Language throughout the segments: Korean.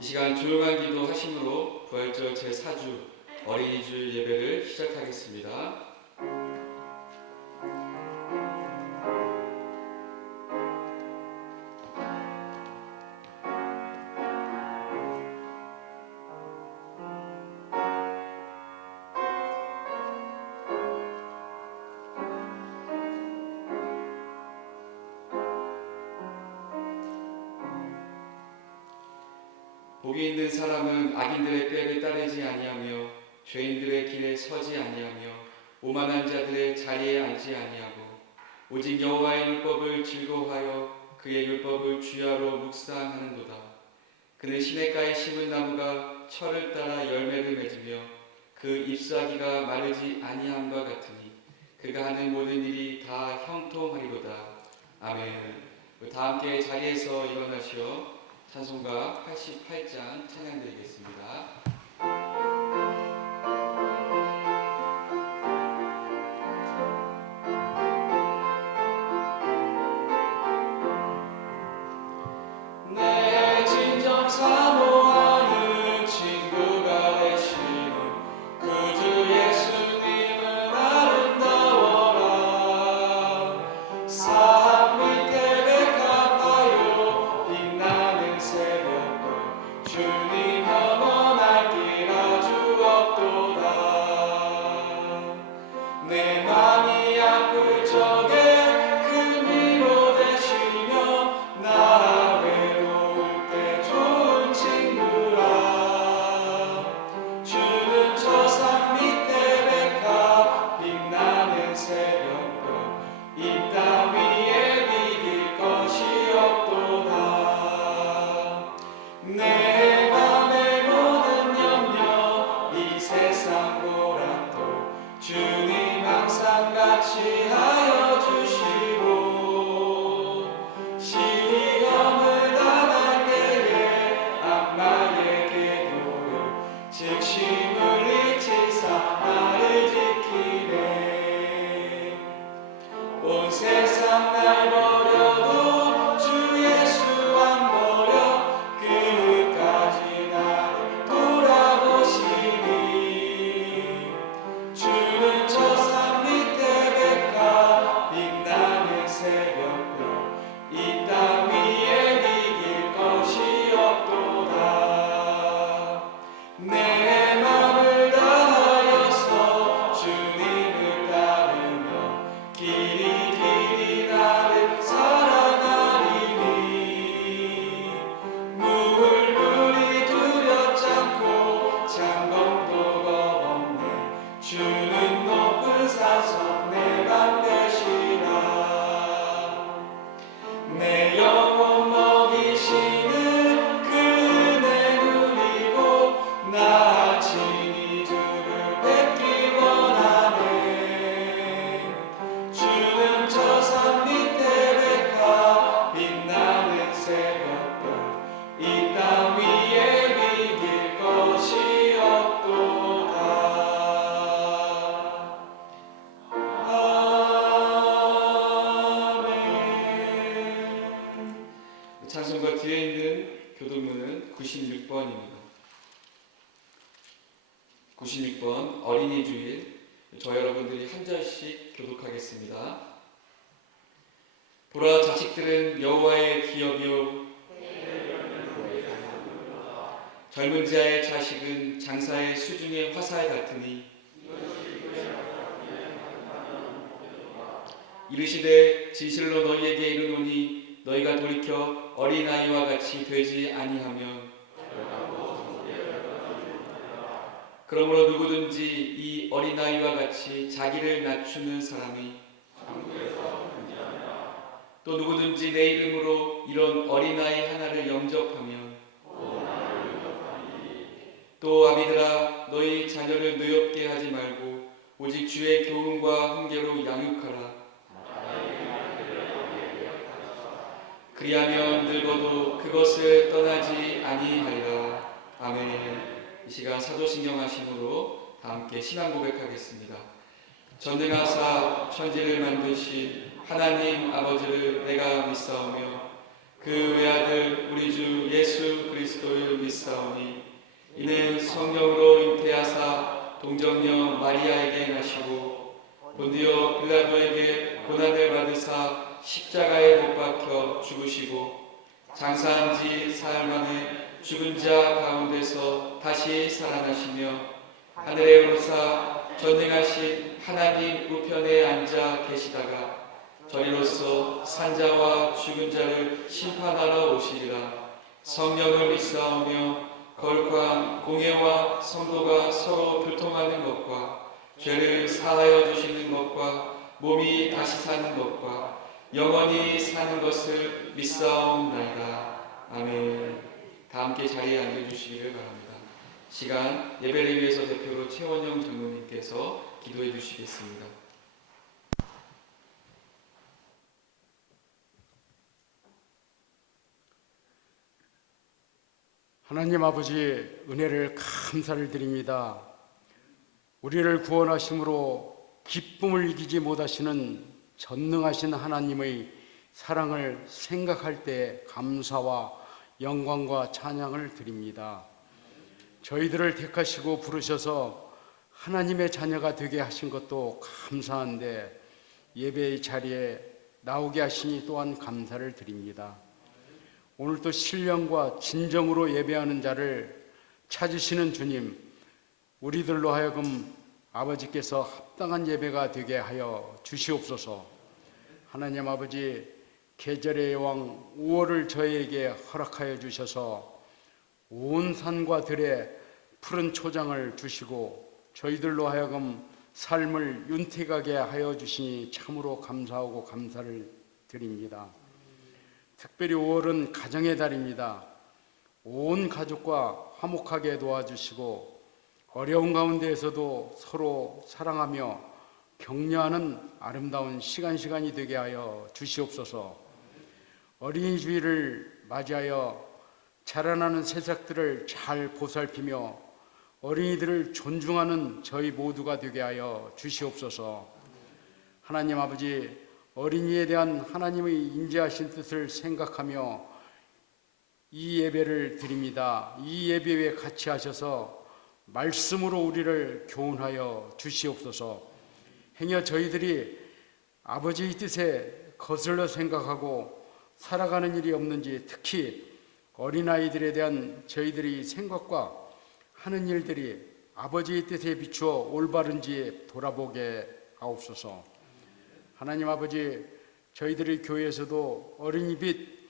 이 시간 조용한 기도 하심으로 부활절 제4주 어린이 주일 예배를 시작하겠습니다. 복이 있는 사람은 악인들의 꾀를 따르지 아니하며 죄인들의 길에 서지 아니하며 오만한 자들의 자리에 앉지 아니하고 오직 여호와의 율법을 즐거워하여 그의 율법을 주야로 묵상하는도다. 그는 시냇가에 심은 나무가 철을 따라 열매를 맺으며 그 잎사귀가 마르지 아니함과 같으니 그가 하는 모든 일이 다 형통하리로다. 아멘. 다 함께 자리에서 일어나시어 찬송가 88장 찬양드리겠습니다. 내 진정 사모하는 친구가 되시는 구주 예수님은 아름다워라. 산 밑에 백합하여 빛나는 새벽별 주님 영원할 길 아주 없도다. 내 맘이 아플 적에 그 위로 되시며 나 외로울 때 좋은 친구라. 주는 저 산 밑에 백합 빛나는 새벽별 이 땅 위에 비길 것이 없도다. 내 맘의 모든 염려 이 세상 보라도 주님 항상 같이 하여 주시고 시험을 당할 때에 악마의 계도를 즉시 물리치사 나를 지키네. 온 세상 날 버려도 주 예수 안 버려 끝까지 나를 돌아보시니. 주는 저 산 밑에 백합 빛나는 새벽별 이 땅 위에 비길 것이 없도다. 내 맘을 다하여서 주님을 따르며 길이 나를 사랑하리니. 무물불이 두렵지 않고 장검도 겁없네. 주는 높은 산성 내 방 되시라. 내 영혼 먹이시는 그 은혜 누리고 나 친히 주를 뵙기 원하네. 주는 저 산 밑에 백합 빛나는 새벽별 이 땅 위에 비길 것이 없도다. 아멘. 찬송가 뒤에 있는 교독문은 96번입니다. 96번 어린이 주일, 저 여러분들이 한 절씩 교독하겠습니다. 보라, 자식들은 여호와의 기업이요 젊은 자의 자식은 장사의 수중의 화살 같으니. 이르시되 진실로 너희에게 이르노니 너희가 돌이켜 어린아이와 같이 되지 아니하면 그러므로 누구든지 이 어린아이와 같이 자기를 낮추는 사람이 또 누구든지 내 이름으로 이런 어린아이 하나를 영접하면 또 아비들아 너희 자녀를 노엽게 하지 말고 오직 주의 교훈과 훈계로 양육하라. 그리하면 늙어도 그것을 떠나지 아니하리라. 아멘. 이 시간 사도신경 하심으로 다 함께 신앙 고백하겠습니다. 전능하사 천지를 만드신 하나님 아버지를 내가 믿사오며 그 외아들 우리 주 예수 그리스도를 믿사오니 이는 성령으로 잉태하사 동정녀 마리아에게 나시고 본디오 빌라도에게 고난을 받으사 십자가에 못 박혀 죽으시고 장사한 지 사흘 만에 죽은 자 가운데서 다시 살아나시며 하늘에 오르사 전능하신 하나님 우편에 앉아 계시다가 저리로서 산자와 죽은 자를 심판하러 오시리라. 성령을 믿사오며 거룩한 공예와 성도가 서로 교통하는 것과 죄를 사하여 주시는 것과 몸이 다시 사는 것과 영원히 사는 것을 믿사옵나이다. 아멘. 다 함께 자리에 앉아주시기를 바랍니다. 시간 예배를 위해서 대표로 최원영 장로님께서 기도해 주시겠습니다. 하나님 아버지, 은혜를 감사를 드립니다. 우리를 구원하심으로 기쁨을 이기지 못하시는 전능하신 하나님의 사랑을 생각할 때 감사와 영광과 찬양을 드립니다. 저희들을 택하시고 부르셔서 하나님의 자녀가 되게 하신 것도 감사한데 예배의 자리에 나오게 하시니 또한 감사를 드립니다. 오늘도 신령과 진정으로 예배하는 자를 찾으시는 주님, 우리들로 하여금 아버지께서 합당한 예배가 되게 하여 주시옵소서. 하나님 아버지, 계절의 여왕 5월을 저희에게 허락하여 주셔서 온 산과 들에 푸른 초장을 주시고 저희들로 하여금 삶을 윤택하게 하여 주시니 참으로 감사하고 감사를 드립니다. 특별히 5월은 가정의 달입니다. 온 가족과 화목하게 도와주시고 어려운 가운데에서도 서로 사랑하며 격려하는 아름다운 시간이 되게 하여 주시옵소서. 어린이 주일을 맞이하여 자라나는 새싹들을 잘 보살피며 어린이들을 존중하는 저희 모두가 되게 하여 주시옵소서. 하나님 아버지, 어린이에 대한 하나님의 인자하신 뜻을 생각하며 이 예배를 드립니다. 이 예배에 같이 하셔서 말씀으로 우리를 교훈하여 주시옵소서. 행여 저희들이 아버지의 뜻에 거슬러 생각하고 살아가는 일이 없는지, 특히 어린아이들에 대한 저희들의 생각과 하는 일들이 아버지의 뜻에 비추어 올바른지 돌아보게 하옵소서. 하나님 아버지, 저희들의 교회에서도 어린이빛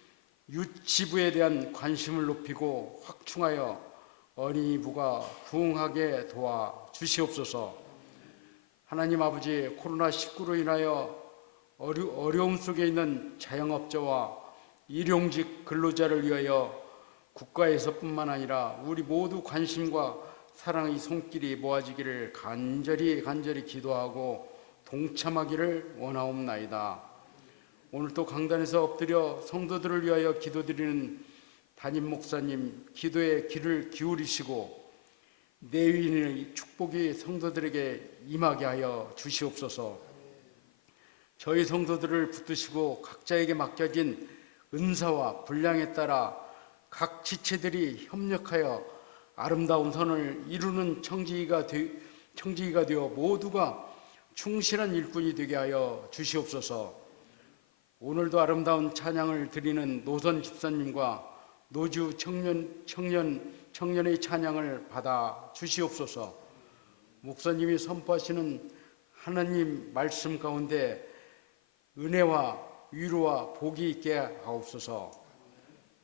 유치부에 대한 관심을 높이고 확충하여 어린이부가 부흥하게 도와 주시옵소서. 하나님 아버지, 코로나19로 인하여 어려움 속에 있는 자영업자와 일용직 근로자를 위하여 국가에서뿐만 아니라 우리 모두 관심과 사랑의 손길이 모아지기를 간절히 기도하고 동참하기를 원하옵나이다. 오늘도 강단에서 엎드려 성도들을 위하여 기도드리는 담임 목사님 기도에 귀를 기울이시고 내윈의 축복이 성도들에게 임하게 하여 주시옵소서. 저희 성도들을 붙드시고 각자에게 맡겨진 은사와 분량에 따라 각 지체들이 협력하여 아름다운 선을 이루는 청지기가 되어 모두가 충실한 일꾼이 되게 하여 주시옵소서. 오늘도 아름다운 찬양을 드리는 노선 집사님과 노주 청년의 찬양을 받아 주시옵소서. 목사님이 선포하시는 하나님 말씀 가운데 은혜와 위로와 복이 있게 하옵소서.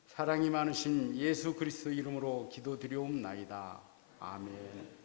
사랑이 많으신 예수 그리스도 이름으로 기도드리옵나이다. 아멘.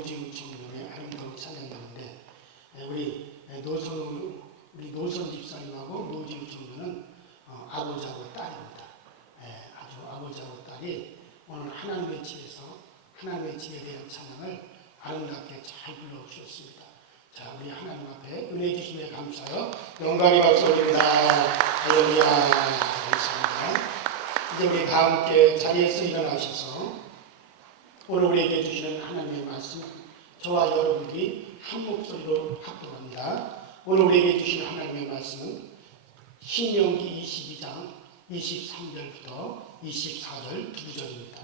노지우 청년의 아름다운 찬양이었는데 우리 노선 집사님하고 노지우 청년은 아버지하고 딸입니다. 아주 아버지하고 딸이 오늘 하나님의 집에서 하나님의 집에 대한 찬양을 아름답게 잘 불러주셨습니다. 자, 우리 하나님 앞에 은혜 주심에 감사하여 영광의 박수 올립니다. 할렐루야. 감사합니다. 이제 우리 다 함께 자리에서 일어나셔서 오늘 우리에게 주시는 하나님의 말씀, 저와 여러분들이 한 목소리로 합독합니다. 오늘 우리에게 주시는 하나님의 말씀은 신명기 22장 23절부터 24절 두 구절입니다.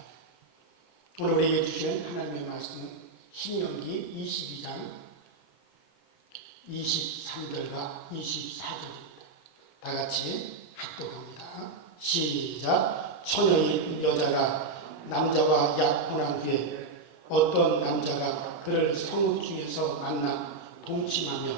오늘 우리에게 주시는 하나님의 말씀은 신명기 22장 23절과 24절입니다. 다 같이 합독합니다. 시작. 처녀인 여자가 남자와 약혼한 후에 어떤 남자가 그를 성읍 중에서 만나 동침하며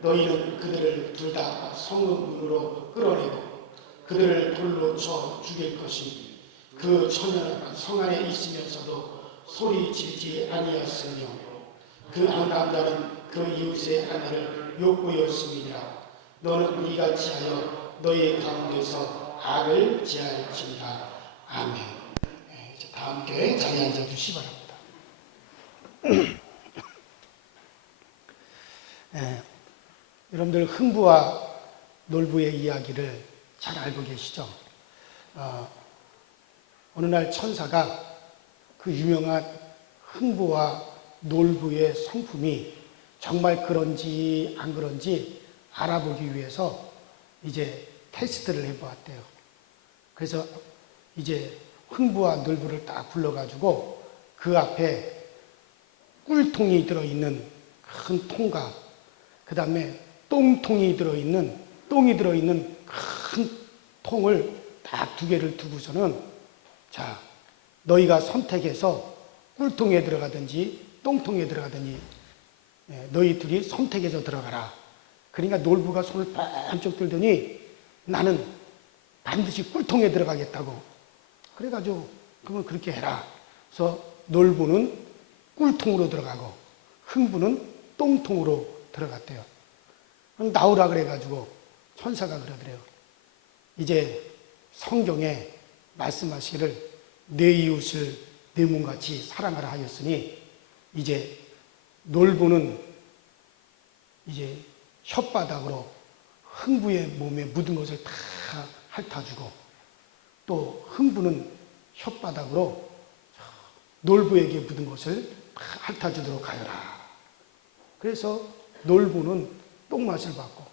너희는 그들을 둘 다 성읍 문으로 끌어내고 그들을 돌로 쳐 죽일 것이니 그 처녀는 성 안에 있으면서도 소리 지르지 아니하였으며 그 남자는 그 이웃의 아내를 욕보였음이니라. 너는 이같이 하여 너희 가운데서 악을 제할지니라. 아멘. 이제 다 함께 자리에 앉아 주시기 바랍니다. 여러분들 흥부와 놀부의 이야기를 잘 알고 계시죠? 어느 날 천사가 그 유명한 흥부와 놀부의 성품이 정말 그런지 안 그런지 알아보기 위해서 이제 테스트를 해보았대요. 그래서 이제 흥부와 놀부를 딱 불러가지고 그 앞에 꿀통이 들어있는 큰 통과, 그 다음에 똥이 들어있는 큰 통을 딱 두 개를 두고서는 자, 너희가 선택해서 꿀통에 들어가든지 똥통에 들어가든지 너희 둘이 선택해서 들어가라. 그러니까 놀부가 손을 번쩍 들더니 나는 반드시 꿀통에 들어가겠다고. 그래가지고 그러면 그렇게 해라. 그래서 놀부는 꿀통으로 들어가고 흥부는 똥통으로 들어갔대요. 나오라 그래가지고 천사가 그러더래요. 이제 성경에 말씀하시기를 내 이웃을 내 몸같이 사랑하라 하였으니 이제 놀부는 이제 혓바닥으로 흥부의 몸에 묻은 것을 다 핥아주고 또 흥부는 혓바닥으로 놀부에게 묻은 것을 다 핥아주도록 하여라. 그래서 놀부는 똥맛을 받고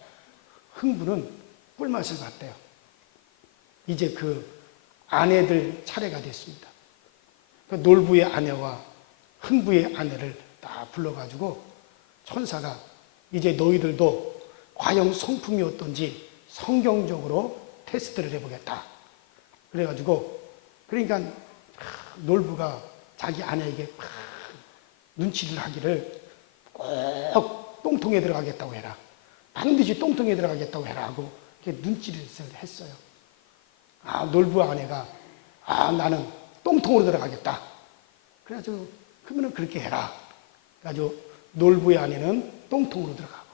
흥부는 꿀맛을 받대요. 이제 그 아내들 차례가 됐습니다. 그 놀부의 아내와 흥부의 아내를 다 불러가지고 천사가 이제 너희들도 과연 성품이 어떤지 성경적으로 테스트를 해보겠다. 그래가지고 그러니까 놀부가 자기 아내에게 눈치를 하기를 꼭 똥통에 들어가겠다고 해라. 반드시 똥통에 들어가겠다고 해라 하고 이렇게 눈치를 했어요. 놀부 아내가 나는 똥통으로 들어가겠다. 그래가지고 그러면 그렇게 해라. 그래가지고 놀부의 아내는 똥통으로 들어가고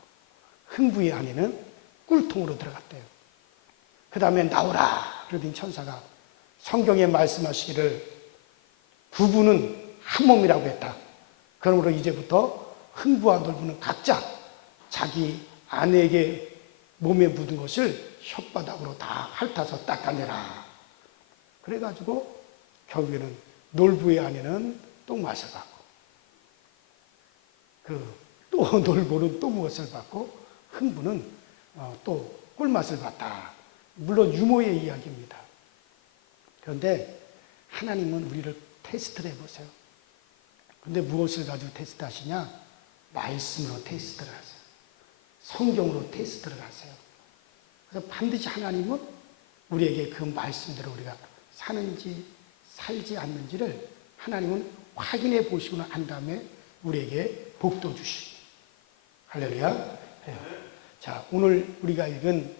흥부의 아내는 꿀통으로 들어갔대요. 그 다음에 나오라 그러더니 천사가 성경에 말씀하시기를 부부는 한 몸이라고 했다. 그러므로 이제부터 흥부와 놀부는 각자 자기 아내에게 몸에 묻은 것을 혓바닥으로 다 핥아서 닦아내라. 그래가지고 결국에는 놀부의 아내는 똥맛을 받고 또 놀부는 똥맛을 받고 흥부는 또 꿀맛을 받다. 물론 유머의 이야기입니다. 그런데 하나님은 우리를 테스트를 해보세요. 그런데 무엇을 가지고 테스트하시냐? 말씀으로 테스트를 하세요. 성경으로 테스트를 하세요. 그래서 반드시 하나님은 우리에게 그 말씀대로 우리가 사는지 살지 않는지를 하나님은 확인해 보시고 난 다음에 우리에게 복도 주시고. 할렐루야. 자, 오늘 우리가 읽은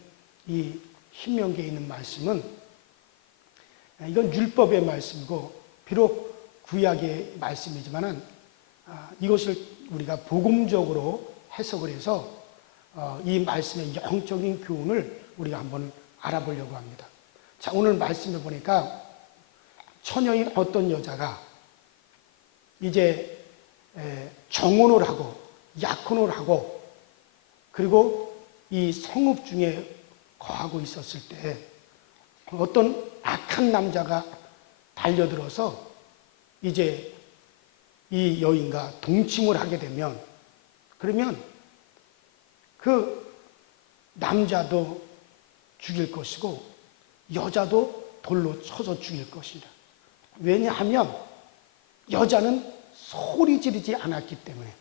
이 신명기에 있는 말씀은 이건 율법의 말씀이고 비록 구약의 말씀이지만은 이것을 우리가 복음적으로 해석을 해서 이 말씀의 영적인 교훈을 우리가 한번 알아보려고 합니다. 자, 오늘 말씀을 보니까 처녀인 어떤 여자가 이제 정혼을 하고 약혼을 하고 그리고 이 성읍 중에 거하고 있었을 때 어떤 악한 남자가 달려들어서 이제 이 여인과 동침을 하게 되면 그러면 그 남자도 죽일 것이고 여자도 돌로 쳐서 죽일 것이다. 왜냐하면 여자는 소리 지르지 않았기 때문에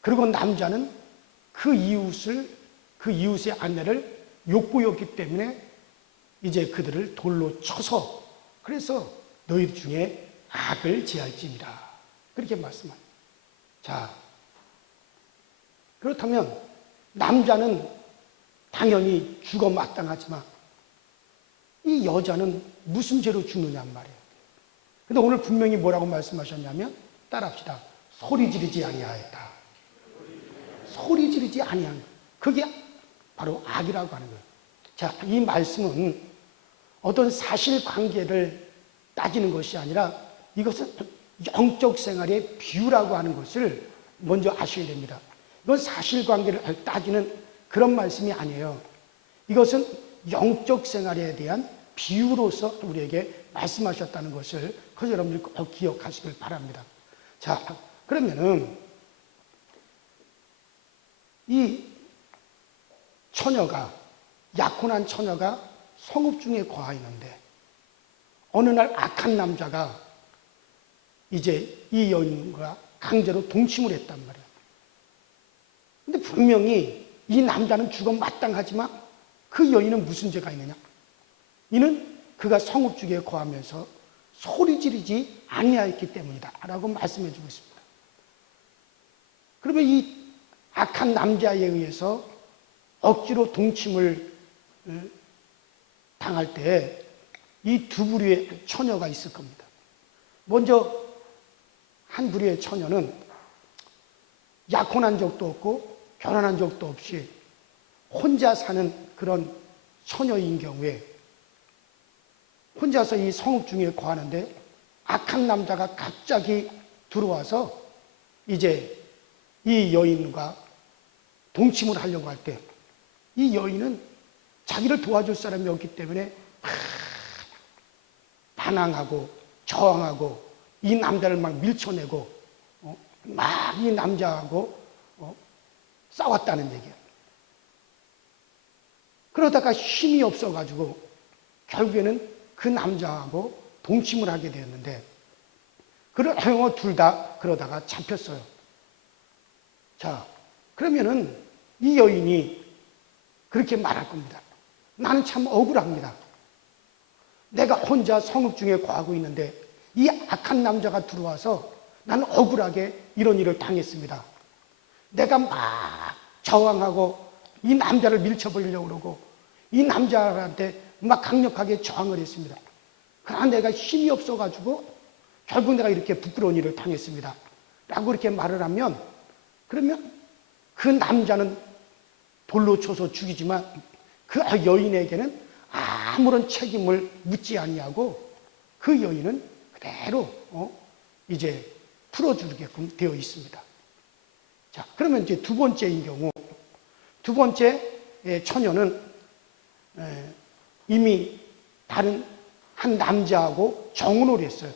그리고 남자는 그 이웃의 아내를 욕보였기 때문에 이제 그들을 돌로 쳐서 그래서 너희 중에 악을 제할지니라 그렇게 말씀합니다. 자, 그렇다면 남자는 당연히 죽어 마땅하지만 이 여자는 무슨 죄로 죽느냐 말이에요. 근데 오늘 분명히 뭐라고 말씀하셨냐면 따라합시다. 소리 지르지 아니하였다. 소리 지르지 아니한 그게 바로 악이라고 하는 거예요. 자, 이 말씀은 어떤 사실관계를 따지는 것이 아니라 이것은 영적 생활의 비유라고 하는 것을 먼저 아셔야 됩니다. 이건 사실관계를 따지는 그런 말씀이 아니에요. 이것은 영적 생활에 대한 비유로서 우리에게 말씀하셨다는 것을 그래서 여러분들이 꼭 기억하시길 바랍니다. 자, 그러면은 이 처녀가 약혼한 처녀가 성읍 중에 거하 있는데 어느 날 악한 남자가 이제 이 여인과 강제로 동침을 했단 말이에요. 근데 분명히 이 남자는 죽어 마땅하지만 그 여인은 무슨 죄가 있느냐? 이는 그가 성읍 중에 거하면서 소리 지르지 아니하였기 때문이다 라고 말씀해 주고 있습니다. 그러면 이 악한 남자에 의해서 억지로 동침을 당할 때 이 두 부류의 처녀가 있을 겁니다. 먼저 한 부류의 처녀는 약혼한 적도 없고 결혼한 적도 없이 혼자 사는 그런 처녀인 경우에 혼자서 이 성읍 중에 거하는데 악한 남자가 갑자기 들어와서 이제 이 여인과 동침을 하려고 할 때 이 여인은 자기를 도와줄 사람이 없기 때문에 반항하고 저항하고 이 남자를 막 밀쳐내고 막 이 남자하고 싸웠다는 얘기예요. 그러다가 힘이 없어가지고 결국에는 그 남자하고 동침을 하게 되었는데 그러고 둘 다 그러다가 잡혔어요. 자, 그러면은 이 여인이 그렇게 말할 겁니다. 나는 참 억울합니다. 내가 혼자 성읍 중에 거하고 있는데 이 악한 남자가 들어와서 나는 억울하게 이런 일을 당했습니다. 내가 막 저항하고 이 남자를 밀쳐버리려고 그러고 이 남자한테 막 강력하게 저항을 했습니다. 그러나 내가 힘이 없어가지고 결국 내가 이렇게 부끄러운 일을 당했습니다. 라고 이렇게 말을 하면 그러면 그 남자는 돌로 쳐서 죽이지만 그 여인에게는 아무런 책임을 묻지 아니하고 그 여인은 그대로 이제 풀어주게끔 되어 있습니다. 자, 그러면 이제 두 번째인 경우 두 번째 처녀는 이미 다른 한 남자하고 정혼을 했어요.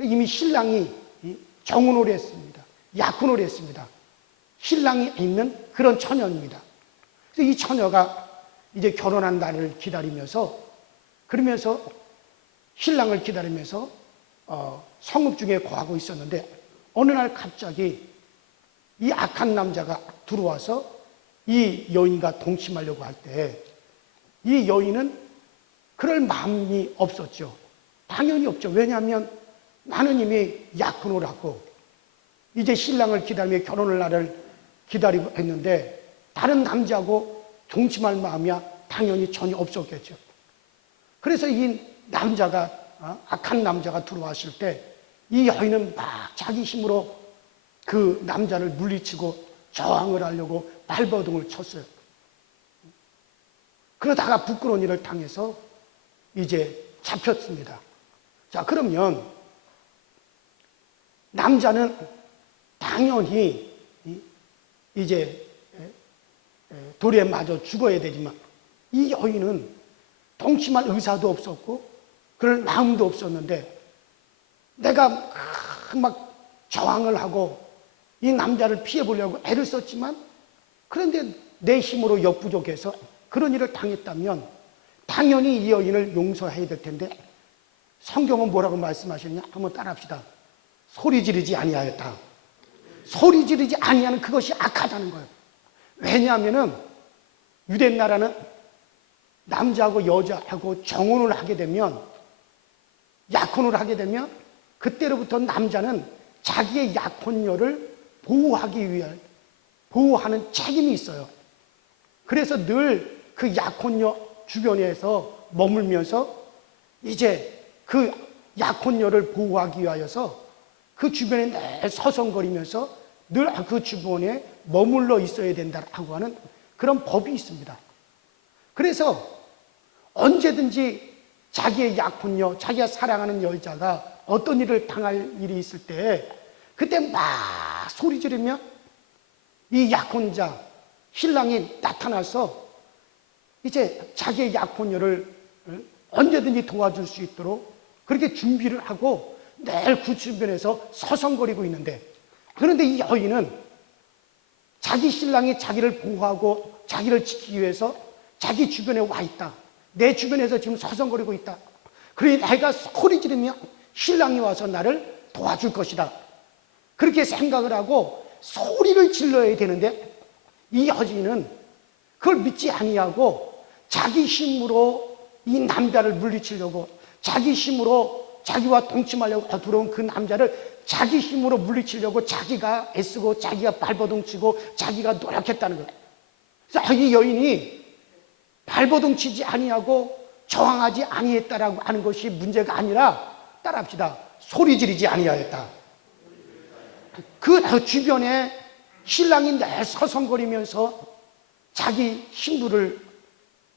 이미 신랑이 정혼을 했습니다. 약혼을 했습니다. 신랑이 있는 그런 처녀입니다. 그래서 이 처녀가 이제 결혼한 날을 기다리면서 그러면서 신랑을 기다리면서 성읍 중에 거하고 있었는데 어느 날 갑자기 이 악한 남자가 들어와서 이 여인과 동침하려고 할 때 이 여인은 그럴 마음이 없었죠. 당연히 없죠. 왜냐하면 나는 이미 약혼을 하고 이제 신랑을 기다리며 결혼을 날을 기다리고 했는데 다른 남자하고 동침할 마음이야 당연히 전혀 없었겠죠. 그래서 이 남자가 악한 남자가 들어왔을 때 이 여인은 막 자기 힘으로 그 남자를 물리치고 저항을 하려고 발버둥을 쳤어요. 그러다가 부끄러운 일을 당해서 이제 잡혔습니다. 자, 그러면 남자는 당연히 이제 돌에 맞아 죽어야 되지만 이 여인은 동침할 의사도 없었고 그럴 마음도 없었는데 내가 막 저항을 하고 이 남자를 피해보려고 애를 썼지만 그런데 내 힘으로 역부족해서 그런 일을 당했다면 당연히 이 여인을 용서해야 될 텐데 성경은 뭐라고 말씀하셨냐? 한번 따라합시다. 소리 지르지 아니하였다. 소리 지르지 아니하는 그것이 악하다는 거예요. 왜냐하면은 유대 나라는 남자하고 여자하고 정혼을 하게 되면 약혼을 하게 되면 그때로부터 남자는 자기의 약혼녀를 보호하기 위한 보호하는 책임이 있어요. 그래서 늘 그 약혼녀 주변에서 머물면서 이제 그 약혼녀를 보호하기 위하여서 그 주변에 늘 서성거리면서 늘 그 주변에 머물러 있어야 된다고 하는 그런 법이 있습니다. 그래서 언제든지 자기의 약혼녀, 자기가 사랑하는 여자가 어떤 일을 당할 일이 있을 때 그때 막 소리 지르면 이 약혼자, 신랑이 나타나서 이제 자기의 약혼녀를 언제든지 도와줄 수 있도록 그렇게 준비를 하고 늘 그 주변에서 서성거리고 있는데 그런데 이 여인은 자기 신랑이 자기를 보호하고 자기를 지키기 위해서 자기 주변에 와 있다. 내 주변에서 지금 서성거리고 있다. 그러니 내가 소리 지르면 신랑이 와서 나를 도와줄 것이다. 그렇게 생각을 하고 소리를 질러야 되는데 이 여인은 그걸 믿지 아니하고 자기 힘으로 이 남자를 물리치려고 자기 힘으로 자기와 동침하려고 들어온 그 남자를 자기 힘으로 물리치려고 자기가 애쓰고 자기가 발버둥 치고 자기가 노력했다는 거예요. 그래서 이 여인이 발버둥 치지 아니하고 저항하지 아니했다라고 하는 것이 문제가 아니라 따라합시다. 소리 지르지 아니하였다. 그 주변에 신랑이 늘 서성거리면서 자기 신부를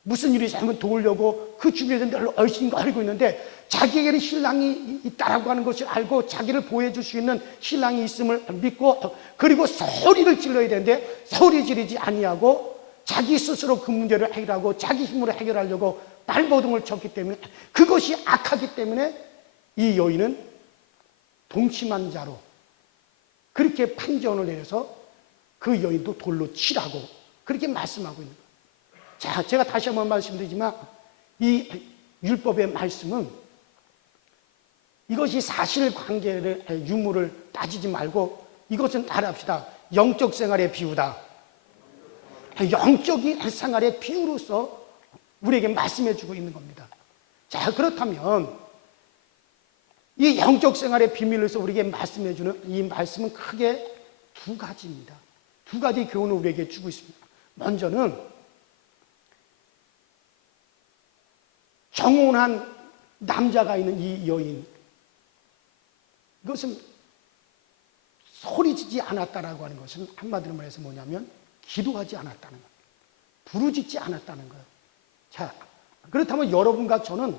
무슨 일이 있으면 도우려고 그 주변에서 늘 얼씬거리고 있는데 자기에게는 신랑이 있다라고 하는 것을 알고 자기를 보호해 줄 수 있는 신랑이 있음을 믿고 그리고 소리를 질러야 되는데 소리 지르지 아니하고 자기 스스로 그 문제를 해결하고 자기 힘으로 해결하려고 발버둥을 쳤기 때문에 그것이 악하기 때문에 이 여인은 동침한 자로 그렇게 판정을 내려서 그 여인도 돌로 치라고 그렇게 말씀하고 있는 거예요. 자, 제가 다시 한번 말씀드리지만 이 율법의 말씀은 이것이 사실관계의 유무를 따지지 말고 이것은 따라합시다. 영적 생활의 비유다. 영적인 생활의 비유로서 우리에게 말씀해 주고 있는 겁니다. 자, 그렇다면 이 영적 생활의 비밀로서 우리에게 말씀해 주는 이 말씀은 크게 두 가지입니다. 두 가지 교훈을 우리에게 주고 있습니다. 먼저는 정혼한 남자가 있는 이 여인, 이것은 소리지지 않았다라고 하는 것은 한마디로 말해서 뭐냐면 기도하지 않았다는 거예요. 부르짖지 않았다는 거예요. 자, 그렇다면 여러분과 저는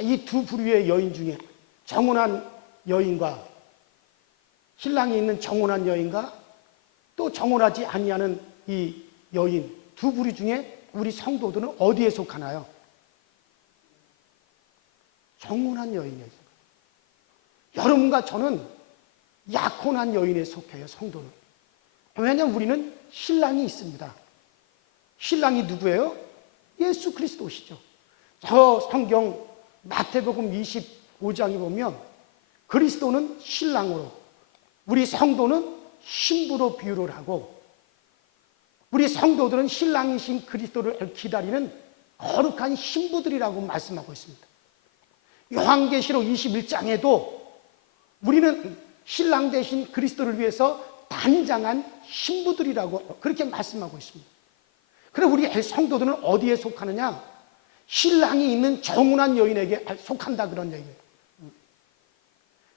이 두 부류의 여인 중에 정혼한 여인과 신랑이 있는 정혼한 여인과 또 정혼하지 아니하는 이 여인 두 부류 중에 우리 성도들은 어디에 속하나요? 정혼한 여인이에요. 여러분과 저는 약혼한 여인에 속해요, 성도는. 왜냐하면 우리는 신랑이 있습니다. 신랑이 누구예요? 예수 그리스도시죠. 저 성경 마태복음 25장에 보면 그리스도는 신랑으로, 우리 성도는 신부로 비유를 하고 우리 성도들은 신랑이신 그리스도를 기다리는 거룩한 신부들이라고 말씀하고 있습니다. 요한계시록 21장에도 우리는 신랑 대신 그리스도를 위해서 단장한 신부들이라고 그렇게 말씀하고 있습니다. 그럼 우리 성도들은 어디에 속하느냐? 신랑이 있는 정혼한 여인에게 속한다 그런 얘기예요.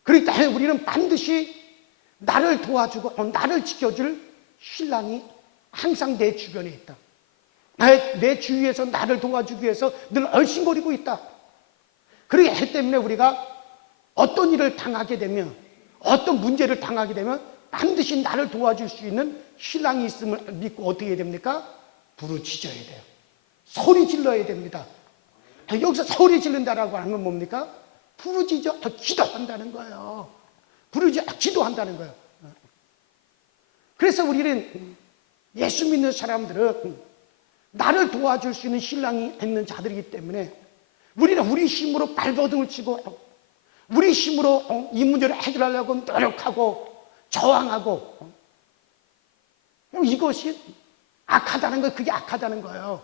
그렇기 때문에 우리는 반드시 나를 도와주고 나를 지켜줄 신랑이 항상 내 주변에 있다. 내 주위에서 나를 도와주기 위해서 늘 얼씬거리고 있다. 그렇기 때문에 우리가 어떤 일을 당하게 되면, 어떤 문제를 당하게 되면 반드시 나를 도와줄 수 있는 신랑이 있음을 믿고 어떻게 해야 됩니까? 부르짖어야 돼요. 소리 질러야 됩니다. 여기서 소리 지른다라고 하는 건 뭡니까? 부르짖어 기도한다는 거예요. 부르짖어 기도한다는 거예요. 그래서 우리는 예수 믿는 사람들은 나를 도와줄 수 있는 신랑이 있는 자들이기 때문에 우리는 우리 힘으로 발버둥을 치고 우리 힘으로 이 문제를 해결하려고 노력하고 저항하고 이것이 악하다는 거예요. 그게 악하다는 거예요.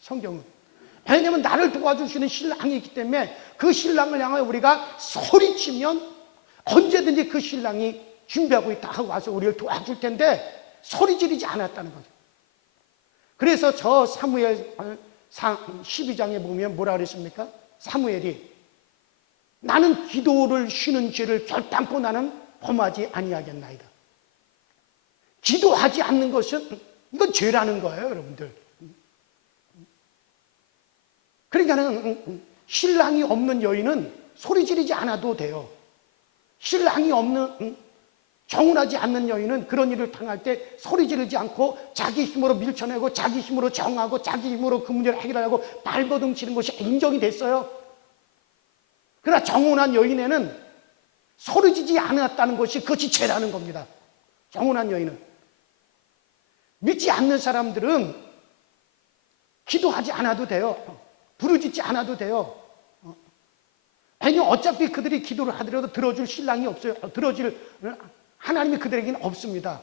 성경은. 왜냐하면 나를 도와줄 수 있는 신랑이 있기 때문에 그 신랑을 향하여 우리가 소리치면 언제든지 그 신랑이 준비하고 있다 하고 와서 우리를 도와줄 텐데 소리 지르지 않았다는 거죠. 그래서 저 사무엘 12장에 보면 뭐라 그랬습니까? 사무엘이 나는 기도를 쉬는 죄를 결단코 나는 범하지 아니하겠나이다. 기도하지 않는 것은 이건 죄라는 거예요, 여러분들. 그러니까는 신랑이 없는 여인은 소리 지르지 않아도 돼요. 신랑이 없는 정운하지 않는 여인은 그런 일을 당할 때 소리 지르지 않고 자기 힘으로 밀쳐내고 자기 힘으로 정하고 자기 힘으로 그 문제를 해결하려고 발버둥 치는 것이 인정이 됐어요. 그러나 정운한 여인에는 소리 지르지 않았다는 것이 그것이 죄라는 겁니다. 정운한 여인은. 믿지 않는 사람들은 기도하지 않아도 돼요. 부르짖지 않아도 돼요. 왜냐하면 어차피 그들이 기도를 하더라도 들어줄 신랑이 없어요. 들어줄 하나님이 그들에게는 없습니다.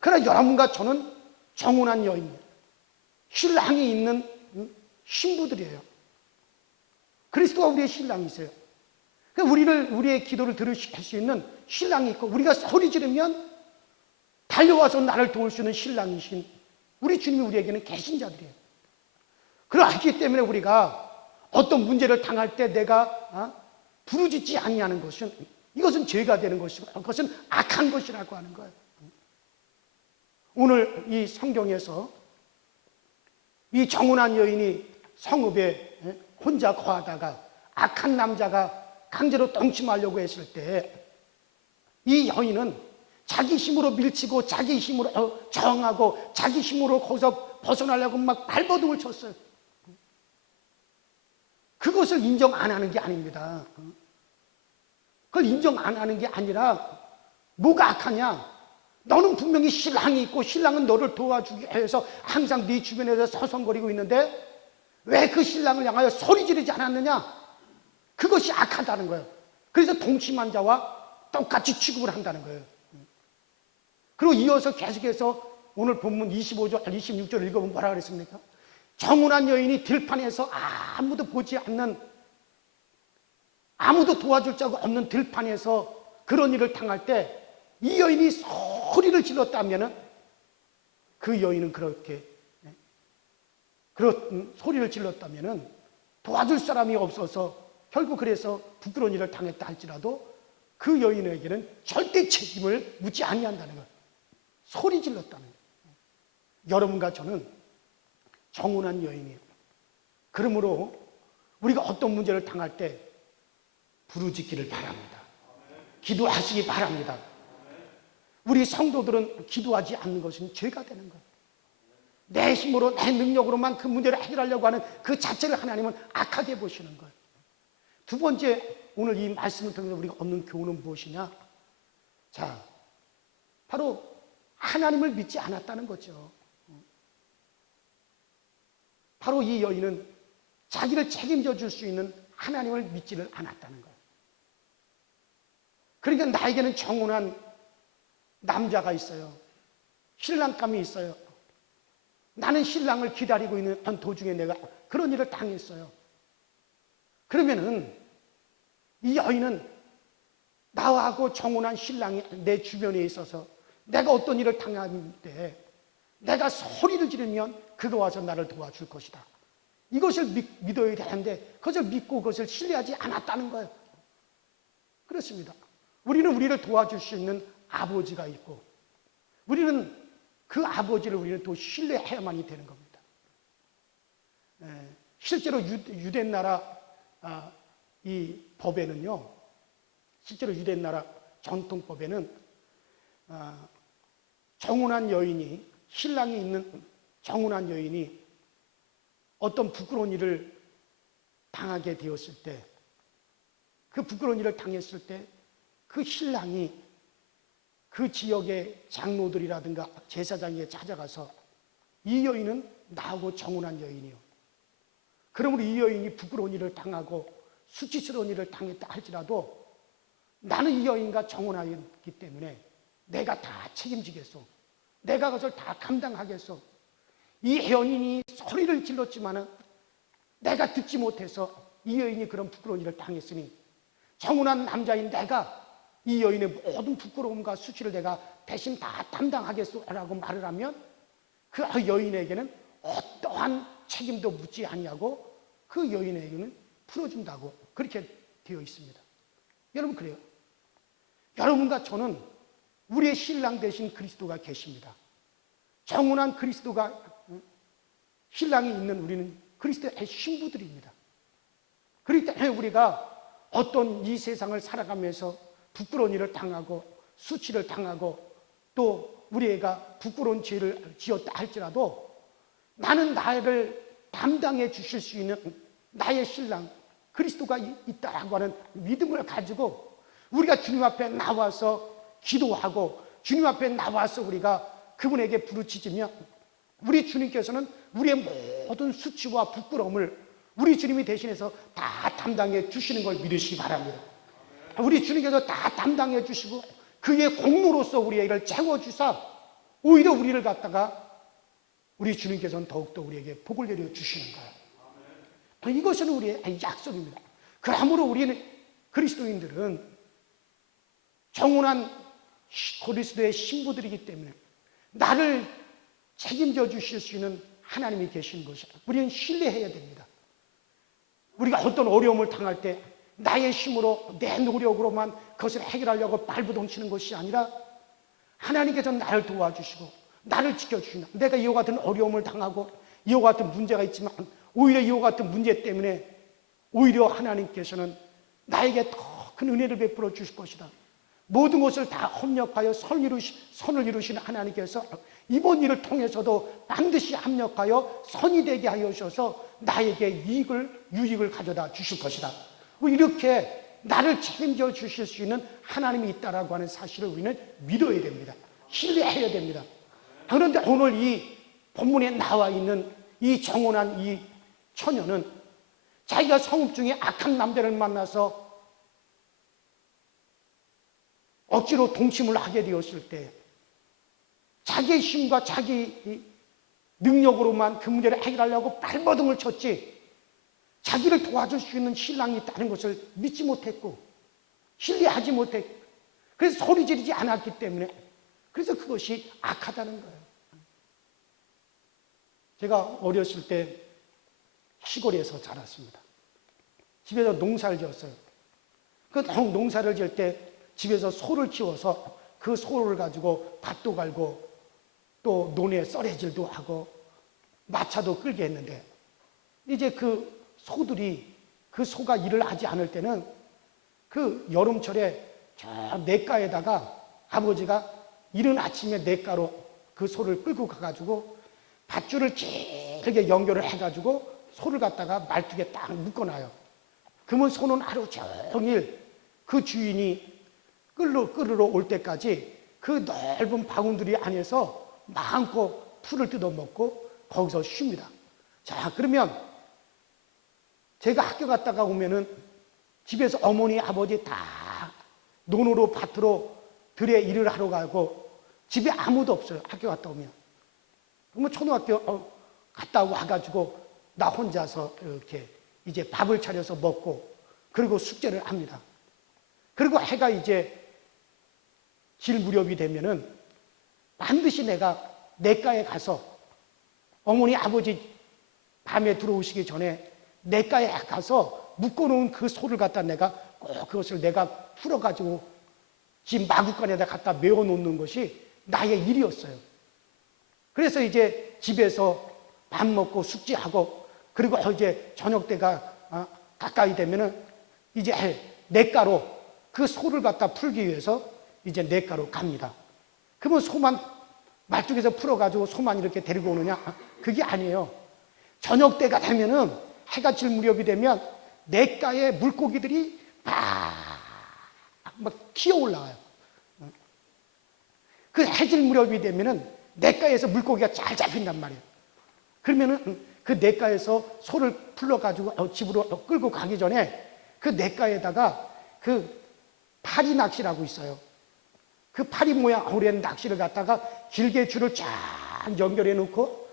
그러나 여러분과 저는 정운한 여인, 신랑이 있는 신부들이에요. 그리스도가 우리의 신랑이세요. 우리의 기도를 들으실 수 있는 신랑이 있고 우리가 소리 지르면 달려와서 나를 도울 수 있는 신랑이신 우리 주님이 우리에게는 계신 자들이에요. 그렇기 때문에 우리가 어떤 문제를 당할 때 내가 부르짖지 아니하는 것은 이것은 죄가 되는 것이고 그것은 악한 것이라고 하는 거예요. 오늘 이 성경에서 이 정운한 여인이 성읍에 혼자 거하다가 악한 남자가 강제로 동침하려고 했을 때 이 여인은 자기 힘으로 밀치고 자기 힘으로 저항하고 자기 힘으로 거기서 벗어나려고 막 발버둥을 쳤어요. 그것을 인정 안 하는 게 아닙니다. 그걸 인정 안 하는 게 아니라 뭐가 악하냐? 너는 분명히 신랑이 있고 신랑은 너를 도와주기 위해서 항상 네 주변에서 서성거리고 있는데 왜 그 신랑을 향하여 소리 지르지 않았느냐? 그것이 악하다는 거예요. 그래서 동침한 자와 똑같이 취급을 한다는 거예요. 그리고 이어서 계속해서 오늘 본문 25절, 26절 읽어보면 뭐라 그랬습니까? 정운한 여인이 들판에서 아무도 보지 않는, 아무도 도와줄 자가 없는 들판에서 그런 일을 당할 때 이 여인이 소리를 질렀다면 그 여인은 그렇게 그런 소리를 질렀다면 도와줄 사람이 없어서 결국 그래서 부끄러운 일을 당했다 할지라도 그 여인에게는 절대 책임을 묻지 아니한다는 거예요. 소리 질렀다는 거예요. 여러분과 저는 정운한 여인이에요. 그러므로 우리가 어떤 문제를 당할 때 부르짖기를 바랍니다. 기도하시기 바랍니다. 우리 성도들은 기도하지 않는 것은 죄가 되는 거예요. 내 힘으로 내 능력으로만 그 문제를 해결하려고 하는 그 자체를 하나님은 악하게 보시는 거예요. 두 번째, 오늘 이 말씀을 통해서 우리가 얻는 교훈은 무엇이냐? 자, 바로 하나님을 믿지 않았다는 거죠. 바로 이 여인은 자기를 책임져 줄 수 있는 하나님을 믿지를 않았다는 거예요. 그러니까 나에게는 정운한 남자가 있어요. 신랑감이 있어요. 나는 신랑을 기다리고 있는 도중에 내가 그런 일을 당했어요. 그러면은 이 여인은 나하고 정운한 신랑이 내 주변에 있어서 내가 어떤 일을 당하는데 내가 소리를 지르면 그가 와서 나를 도와줄 것이다. 이것을 믿어야 되는데 그것을 믿고 그것을 신뢰하지 않았다는 거예요. 그렇습니다. 우리는 우리를 도와줄 수 있는 아버지가 있고 우리는 그 아버지를 우리는 또 신뢰해야만이 되는 겁니다. 실제로 유대 나라 이 법에는요, 실제로 유대 나라 전통법에는 정혼한 여인이, 신랑이 있는 정혼한 여인이 어떤 부끄러운 일을 당하게 되었을 때, 그 부끄러운 일을 당했을 때 그 신랑이 그 지역의 장로들이라든가 제사장에게 찾아가서 이 여인은 나하고 정혼한 여인이요, 그러므로 이 여인이 부끄러운 일을 당하고 수치스러운 일을 당했다 할지라도 나는 이 여인과 정혼하였기 때문에 내가 다 책임지겠소, 내가 그것을 다 감당하겠소. 이 여인이 소리를 질렀지만은 내가 듣지 못해서 이 여인이 그런 부끄러운 일을 당했으니 정혼한 남자인 내가 이 여인의 모든 부끄러움과 수치를 내가 대신 다 담당하겠소라고 말을 하면 그 여인에게는 어떠한 책임도 묻지 아니하고 그 여인에게는 풀어준다고 그렇게 되어 있습니다. 여러분, 그래요. 여러분과 저는 우리의 신랑 대신 그리스도가 계십니다. 정혼한 그리스도가, 신랑이 있는 우리는 그리스도의 신부들입니다. 그렇기 때문에 우리가 어떤 이 세상을 살아가면서 부끄러운 일을 당하고 수치를 당하고 또 우리 애가 부끄러운 죄를 지었다 할지라도 나는 나를 담당해 주실 수 있는 나의 신랑 그리스도가 있다라고 하는 믿음을 가지고 우리가 주님 앞에 나와서 기도하고 주님 앞에 나와서 우리가 그분에게 부르짖으면 우리 주님께서는 우리의 모든 수치와 부끄러움을 우리 주님이 대신해서 다 담당해 주시는 걸 믿으시기 바랍니다. 우리 주님께서 다 담당해 주시고 그의 공로로서 우리를 채워주사 오히려 우리를 갖다가 우리 주님께서는 더욱더 우리에게 복을 내려 주시는 거예요. 이것은 우리의 약속입니다. 그러므로 우리는 그리스도인들은 정혼한 그리스도의 신부들이기 때문에 나를 책임져 주실 수 있는 하나님이 계신 것이다. 우리는 신뢰해야 됩니다. 우리가 어떤 어려움을 당할 때 나의 힘으로 내 노력으로만 그것을 해결하려고 발부동치는 것이 아니라 하나님께서 나를 도와주시고 나를 지켜주신다. 내가 이와 같은 어려움을 당하고 이와 같은 문제가 있지만 오히려 이와 같은 문제 때문에 오히려 하나님께서는 나에게 더 큰 은혜를 베풀어 주실 것이다. 모든 것을 다 협력하여 선을 이루시는 하나님께서 이번 일을 통해서도 반드시 합력하여 선이 되게 하여 주셔서 나에게 유익을 가져다 주실 것이다. 이렇게 나를 책임져 주실 수 있는 하나님이 있다라고 하는 사실을 우리는 믿어야 됩니다. 신뢰해야 됩니다. 그런데 오늘 이 본문에 나와 있는 이 정혼한 이 처녀는 자기가 성읍 중에 악한 남자를 만나서 억지로 동침을 하게 되었을 때 자기의 힘과 자기 능력으로만 그 문제를 해결하려고 발버둥을 쳤지 자기를 도와줄 수 있는 신랑이 있다는 것을 믿지 못했고 신뢰하지 못했고 그래서 소리 지르지 않았기 때문에 그래서 그것이 악하다는 거예요. 제가 어렸을 때 시골에서 자랐습니다. 집에서 농사를 지었어요. 그 농사를 지을 때 집에서 소를 키워서 그 소를 가지고 밭도 갈고 또 논에 썰애질도 하고 마차도 끌게 했는데 이제 그 소들이 그 소가 일을 하지 않을 때는 그 여름철에 저 냇가에다가 아버지가 이른 아침에 냇가로 그 소를 끌고 가가지고 밧줄을 길게 연결을 해가지고 소를 갖다가 말뚝에 딱 묶어놔요. 그러면 소는 하루 종일 그 주인이 끌으러 올 때까지 그 넓은 바운드리 안에서 마음껏 풀을 뜯어먹고 거기서 쉽니다. 자, 그러면 제가 학교 갔다가 오면은 집에서 어머니, 아버지 다 논으로 밭으로 들에 일을 하러 가고 집에 아무도 없어요. 학교 갔다 오면. 그러면 초등학교 갔다 와가지고 나 혼자서 이렇게 이제 밥을 차려서 먹고 그리고 숙제를 합니다. 그리고 해가 이제 질 무렵이 되면은 반드시 내가 냇가에 가서 어머니, 아버지 밤에 들어오시기 전에 냇가에 가서 묶어놓은 그 소를 갖다 내가 꼭 그것을 내가 풀어가지고 집 마구간에다 갖다 메워 놓는 것이 나의 일이었어요. 그래서 이제 집에서 밥 먹고 숙제하고 그리고 이제 저녁 때가 가까이 되면은 이제 냇가로 그 소를 갖다 풀기 위해서 이제 냇가로 갑니다. 그러면 소만 말뚝에서 풀어가지고 소만 이렇게 데리고 오느냐? 그게 아니에요. 저녁 때가 되면은 해가 질 무렵이 되면 냇가에 물고기들이 막 튀어 올라와요. 그 해질 무렵이 되면은 냇가에서 물고기가 잘 잡힌단 말이에요. 그러면은 그 냇가에서 소를 풀러가지고 집으로 끌고 가기 전에 그 냇가에다가 그 파리 낚시라고 있어요. 그 파리 모양으로 된 낚시를 갖다가 길게 줄을 쫙 연결해 놓고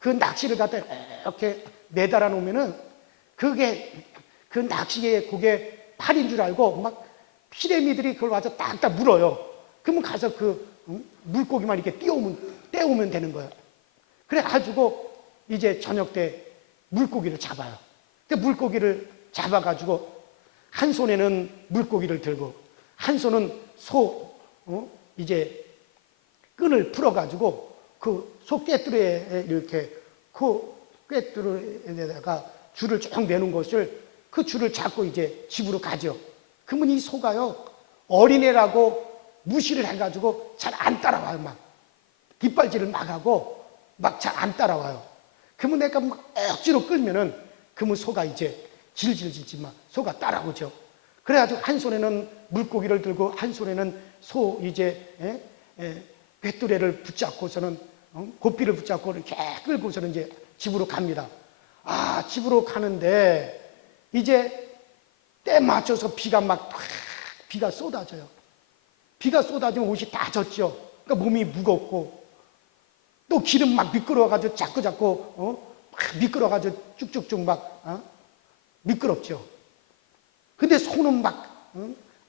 그 낚시를 갖다 이렇게 매달아 놓으면은 그게 그 낚시에 그게 팔인 줄 알고 막 피레미들이 그걸 와서 딱딱 물어요. 그러면 가서 그 물고기만 이렇게 떼오면 되는 거예요. 그래가지고 이제 저녁 때 물고기를 잡아요. 그 물고기를 잡아가지고 한 손에는 물고기를 들고 한 손은 이제 끈을 풀어가지고 그 소 꿰뚜레에 이렇게 그 꿰뚜레에다가 줄을 쭉 매는 것을 그 줄을 잡고 이제 집으로 가죠. 그러면 이 소가요 어린애라고 무시를 해가지고 잘 안 따라와요. 막 뒷발질을 막 하고 막 잘 안 따라와요. 그러면 내가 막 억지로 끌면은 그러면 소가 이제 질질질지만 소가 따라오죠. 그래가지고 한 손에는 물고기를 들고 한 손에는 소 이제 뱃두레를 붙잡고서는 고삐를 붙잡고 이렇게 끌고서는 이제 집으로 갑니다. 집으로 가는데 이제 때 맞춰서 비가 쏟아져요. 비가 쏟아지면 옷이 다 젖죠. 그러니까 몸이 무겁고 또 기름 막 미끄러워가지고 자꾸 막 미끄러워가지고 쭉쭉쭉 막 미끄럽죠. 근데 소는 막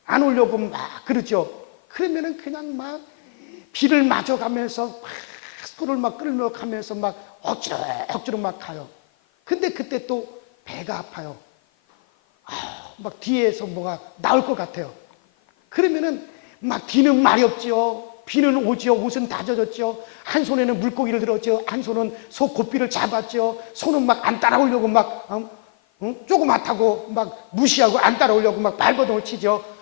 안 오려고 막 그러죠. 그러면은 그냥 막 비를 맞아가면서 막 소를 막 끌며 가면서 막 억지로 막 가요. 근데 그때 또 배가 아파요. 막 뒤에서 뭐가 나올 것 같아요. 그러면은 막 뒤는 말이 없지요. 비는 오지요. 옷은 다 젖었죠. 한 손에는 물고기를 들었죠. 한 손은 소 고삐를 잡았죠. 소는 막 안 따라오려고 막 조그맣다고 막 무시하고 안 따라오려고 막 발버둥을 치죠.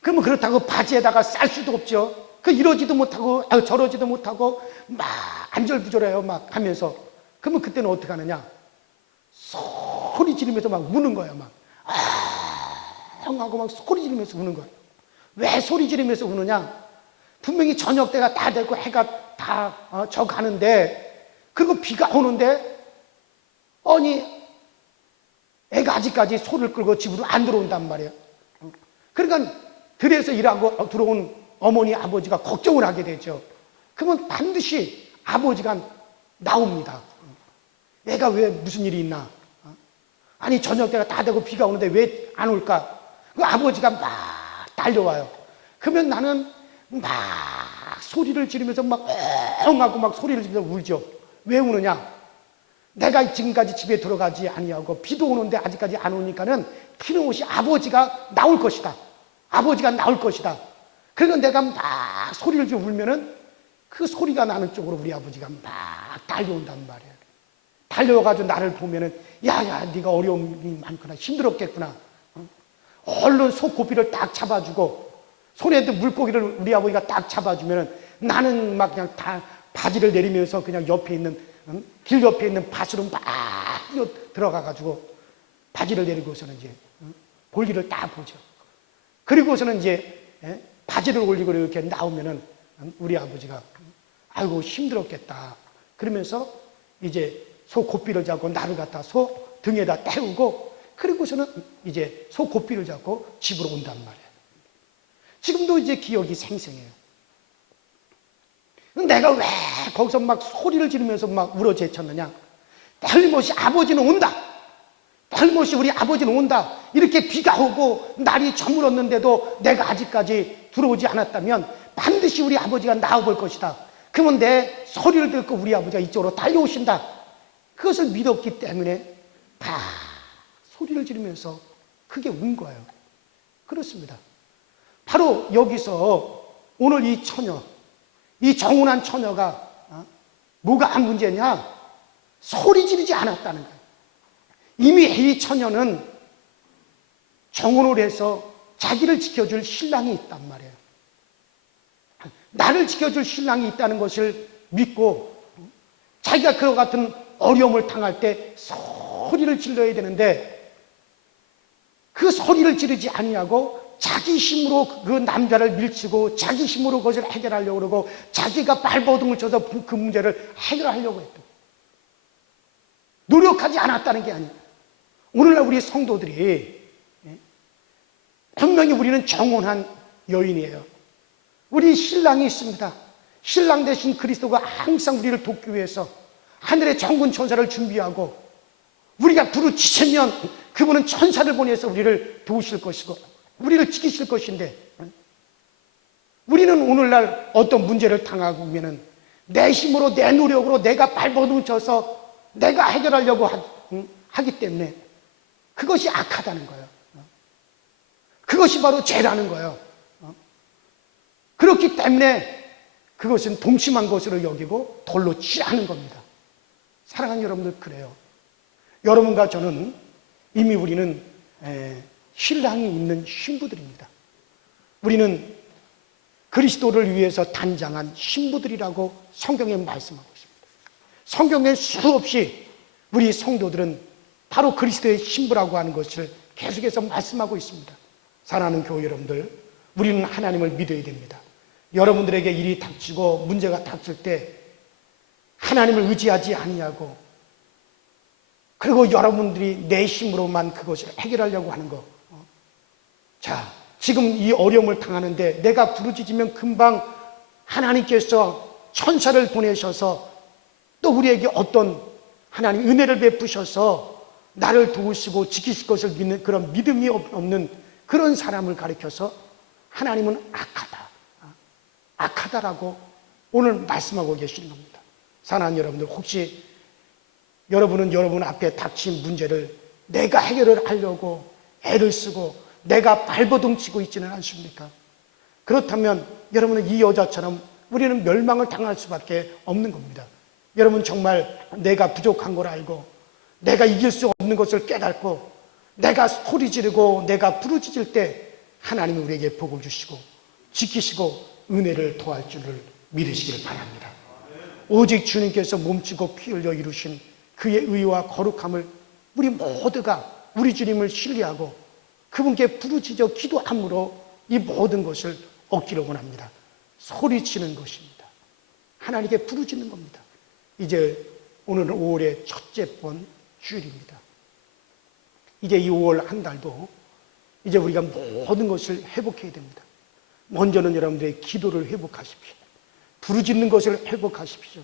그러면 그렇다고 바지에다가 쌀 수도 없죠. 그 이러지도 못하고 저러지도 못하고 막 안절부절해요. 막 하면서. 그러면 그때는 어떻게 하느냐? 소리 지르면서 막 우는 거예요. 막 하고 막 소리 지르면서 우는 거예요. 왜 소리 지르면서 우느냐? 분명히 저녁 때가 다 되고 해가 다 져가는데 그리고 비가 오는데 아니 애가 아직까지 소를 끌고 집으로 안 들어온단 말이에요. 그러니까 들에서 일하고 들어온 어머니 아버지가 걱정을 하게 되죠. 그러면 반드시 아버지가 나옵니다. 애가 왜 무슨 일이 있나? 아니 저녁 때가 다 되고 비가 오는데 왜 안 올까? 그 아버지가 막 달려와요. 그러면 나는 막 소리를 지르면서 막 하고 막 소리를 지르면서 울죠. 왜 우느냐? 내가 지금까지 집에 들어가지 아니하고 비도 오는데 아직까지 안 오니까는 틀림없이 아버지가 나올 것이다. 아버지가 나올 것이다. 그러니까 내가 막 소리를 좀 울면은 그 소리가 나는 쪽으로 우리 아버지가 막 달려온단 말이야. 달려와가지고 나를 보면은 야야 네가 어려움이 많구나 힘들었겠구나. 얼른 소 고삐를 딱 잡아주고 손에도 물고기를 우리 아버지가 딱 잡아주면은 나는 막 그냥 다 바지를 내리면서 그냥 옆에 있는 길 옆에 있는 밭으로 막 뛰어 들어가가지고 바지를 내리고서는 이제 볼일을 딱 보죠. 그리고서는 이제 바지를 올리고 이렇게 나오면은 우리 아버지가 아이고 힘들었겠다. 그러면서 이제 소 고삐를 잡고 나를 갖다 소 등에다 태우고 그리고서는 이제 소 고삐를 잡고 집으로 온단 말이에요. 지금도 이제 기억이 생생해요. 내가 왜 거기서 막 소리를 지르면서 막 울어제쳤느냐? 틀림없이 아버지는 온다. 틀림없이 우리 아버지는 온다. 이렇게 비가 오고 날이 저물었는데도 내가 아직까지 들어오지 않았다면 반드시 우리 아버지가 나와볼 것이다. 그러면 내 소리를 듣고 우리 아버지가 이쪽으로 달려오신다. 그것을 믿었기 때문에 소리를 지르면서 그게 운 거예요. 그렇습니다. 바로 여기서 오늘 이 처녀, 이 정운한 처녀가 뭐가 문제냐? 소리 지르지 않았다는 거예요. 이미 이 처녀는 정혼을 해서 자기를 지켜줄 신랑이 있단 말이에요. 나를 지켜줄 신랑이 있다는 것을 믿고 자기가 그와 같은 어려움을 당할 때 소리를 질러야 되는데 그 소리를 지르지 아니하고 자기 힘으로 그 남자를 밀치고 자기 힘으로 그것을 해결하려고 그러고 자기가 발버둥을 쳐서 그 문제를 해결하려고 했던, 노력하지 않았다는 게 아니에요. 오늘날 우리 성도들이 분명히 우리는 정혼한 여인이에요. 우리 신랑이 있습니다. 신랑 대신 그리스도가 항상 우리를 돕기 위해서 하늘의 정군 천사를 준비하고 우리가 부르짖으면 그분은 천사를 보내서 우리를 도우실 것이고 우리를 지키실 것인데, 우리는 오늘날 어떤 문제를 당하고 오면은 내 힘으로 내 노력으로 내가 발버둥 쳐서 내가 해결하려고 하기 때문에 그것이 악하다는 거예요. 그것이 바로 죄라는 거예요. 그렇기 때문에 그것은 동심한 것으로 여기고 돌로 치라는 겁니다. 사랑하는 여러분들, 그래요. 여러분과 저는 이미 우리는 신랑이 있는 신부들입니다. 우리는 그리스도를 위해서 단장한 신부들이라고 성경에 말씀하고 있습니다. 성경에 수없이 우리 성도들은 바로 그리스도의 신부라고 하는 것을 계속해서 말씀하고 있습니다. 사랑하는 교회 여러분들, 우리는 하나님을 믿어야 됩니다. 여러분들에게 일이 닥치고 문제가 닥칠 때 하나님을 의지하지 아니하고, 그리고 여러분들이 내 힘으로만 그것을 해결하려고 하는 거, 자, 지금 이 어려움을 당하는데 내가 부르짖으면 금방 하나님께서 천사를 보내셔서 또 우리에게 어떤 하나님 은혜를 베푸셔서 나를 도우시고 지키실 것을 믿는 그런 믿음이 없는 그런 사람을 가리켜서 하나님은 악하다라고 오늘 말씀하고 계시는 겁니다. 사랑하는 여러분들, 혹시 여러분은 여러분 앞에 닥친 문제를 내가 해결을 하려고 애를 쓰고 내가 발버둥 치고 있지는 않습니까? 그렇다면 여러분은 이 여자처럼 우리는 멸망을 당할 수밖에 없는 겁니다. 여러분, 정말 내가 부족한 걸 알고 내가 이길 수 없는 것을 깨닫고 내가 소리 지르고 내가 부르짖을 때 하나님이 우리에게 복을 주시고 지키시고 은혜를 더할 줄을 믿으시길 바랍니다. 오직 주님께서 몸치고 피 흘려 이루신 그의 의와 거룩함을 우리 모두가 우리 주님을 신뢰하고 그분께 부르짖어 기도함으로 이 모든 것을 얻기를 원합니다. 소리치는 것입니다. 하나님께 부르짖는 겁니다. 이제 오늘은 5월의 첫째 번 주일입니다. 이제 이 5월 한 달도 이제 우리가 모든 것을 회복해야 됩니다. 먼저는 여러분들의 기도를 회복하십시오. 부르짖는 것을 회복하십시오.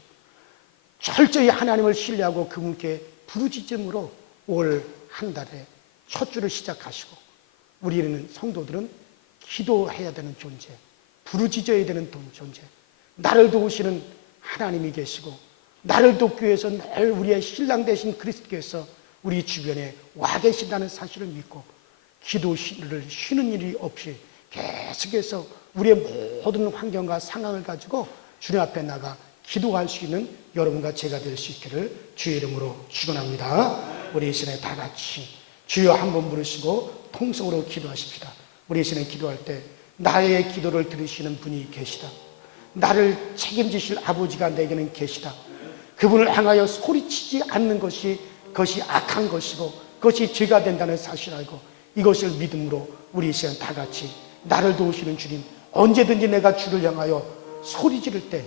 철저히 하나님을 신뢰하고 그분께 부르짖음으로 5월 한 달에 첫 주를 시작하시고, 우리는 성도들은 기도해야 되는 존재, 부르짖어야 되는 존재, 나를 도우시는 하나님이 계시고 나를 돕기 위해서 늘 우리의 신랑 되신 그리스도께서 우리 주변에 와 계신다는 사실을 믿고 기도를 쉬는 일이 없이 계속해서 우리의 모든 환경과 상황을 가지고 주님 앞에 나가 기도할 수 있는 여러분과 제가 될 수 있기를 주의 이름으로 축원합니다. 우리 이 시간에 다 같이 주여 한번 부르시고 통성으로 기도하십시다. 우리 이 시간에 기도할 때 나의 기도를 들으시는 분이 계시다. 나를 책임지실 아버지가 내게는 계시다. 그분을 향하여 소리치지 않는 그것이 악한 것이고 그것이 죄가 된다는 사실을 알고 이것을 믿음으로 우리 이 시간 다 같이 나를 도우시는 주님, 언제든지 내가 주를 향하여 소리 지를 때,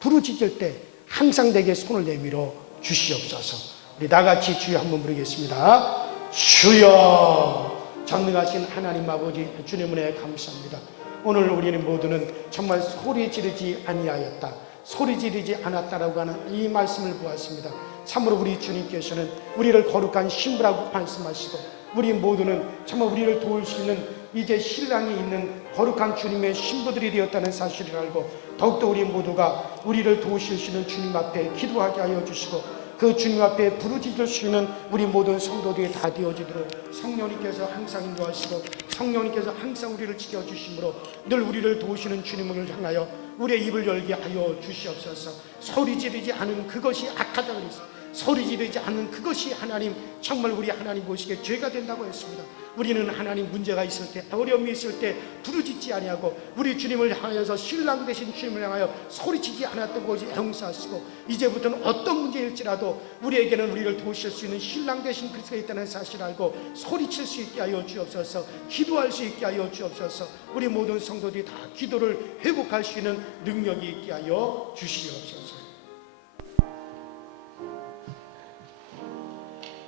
부르짖을 때 항상 내게 손을 내밀어 주시옵소서. 우리 다 같이 주여 한번 부르겠습니다. 주여, 전능하신 하나님 아버지, 주님 은혜 감사합니다. 오늘 우리는 모두는 정말 소리 지르지 아니하였다, 소리 지르지 않았다라고 하는 이 말씀을 보았습니다. 참으로 우리 주님께서는 우리를 거룩한 신부라고 말씀하시고 우리 모두는 정말 우리를 도울 수 있는 이제 신랑이 있는 거룩한 주님의 신부들이 되었다는 사실을 알고 더욱더 우리 모두가 우리를 도우실 수 있는 주님 앞에 기도하게 하여 주시고 그 주님 앞에 부르짖을 수 있는 우리 모든 성도들이 다 되어지도록 성령님께서 항상 인도하시고 성령님께서 항상 우리를 지켜주심으로 늘 우리를 도우시는 주님을 향하여 우리의 입을 열게 하여 주시옵소서. 소리 지르지 않은 그것이 악하다 그랬습니다. 소리 지르지 않는 그것이 하나님, 정말 우리 하나님 보시기에 죄가 된다고 했습니다. 우리는 하나님 문제가 있을 때, 어려움이 있을 때 부르짖지 아니하고 우리 주님을 향하여서 신랑 되신 주님을 향하여 소리치지 않았던 것이 용서하시고, 이제부터는 어떤 문제일지라도 우리에게는 우리를 도우실 수 있는 신랑 되신 그리스도가 있다는 사실을 알고 소리칠 수 있게 하여 주옵소서. 기도할 수 있게 하여 주옵소서. 우리 모든 성도들이 다 기도를 회복할 수 있는 능력이 있게 하여 주시옵소서.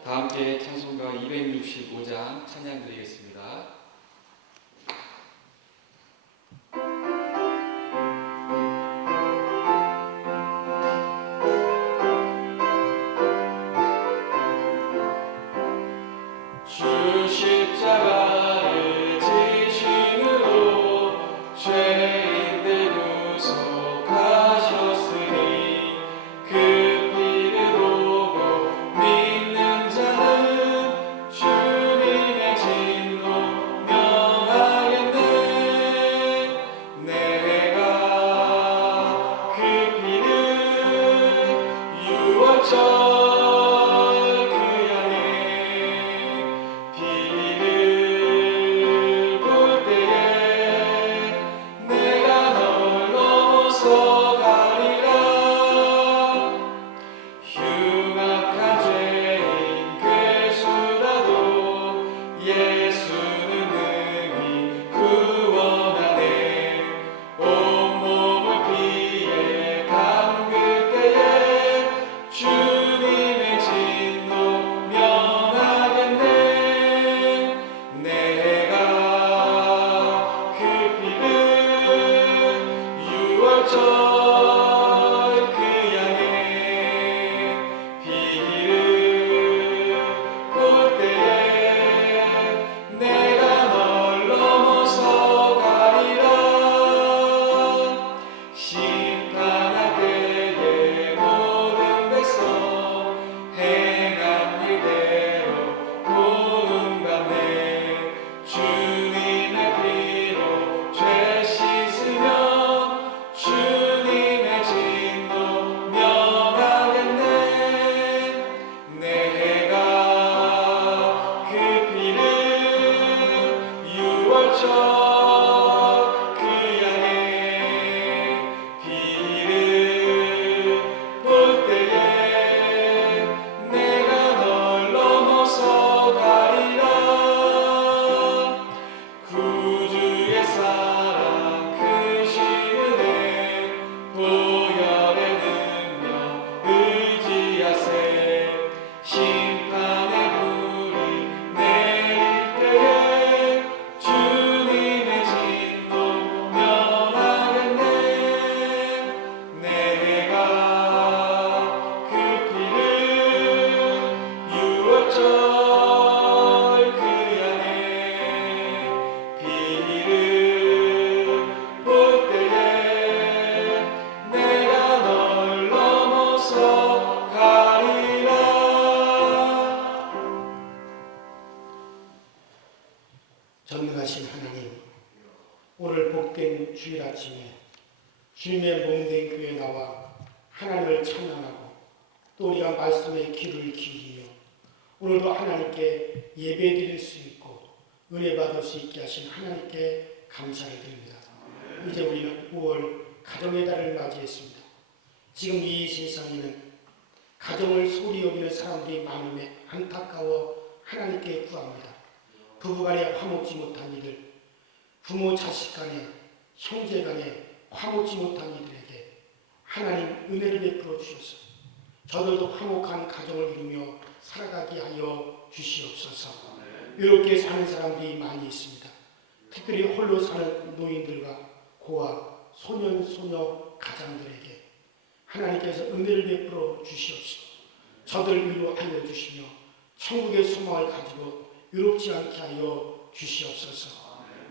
다 함께 찬송가 265장 찬양 드리겠습니다. 주 십자가를 지심으로 죄인들 구속하셨으니 그 피를 보고 믿는 자는 주님의 진노 명하겠네. 내가 그 피를 유월절 전능하신 하나님, 오늘 복된 주일 아침에 주님의 몸된 교회에 나와 하나님을 찬양하고 또 우리가 말씀에 귀를 기울이며 오늘도 하나님께 예배드릴 수 있고 은혜 받을 수 있게 하신 하나님께 감사를 드립니다. 이제 우리는 5월 가정의 달을 맞이했습니다. 지금 이 세상에는 가정을 소홀히 여기는 사람들이 많음에 안타까워 하나님께 구합니다. 부부간에 화목지 못한 이들, 부모 자식 간에, 형제 간에 화목지 못한 이들에게 하나님 은혜를 베풀어 주셔서 저들도 화목한 가정을 이루며 살아가게 하여 주시옵소서. 외롭게 사는 사람들이 많이 있습니다. 특별히 홀로 사는 노인들과 고아, 소년, 소녀 가장들에게 하나님께서 은혜를 베풀어 주시옵소서. 저들 위로하여 주시며 천국의 소망을 가지고 외롭지 않게 하여 주시옵소서.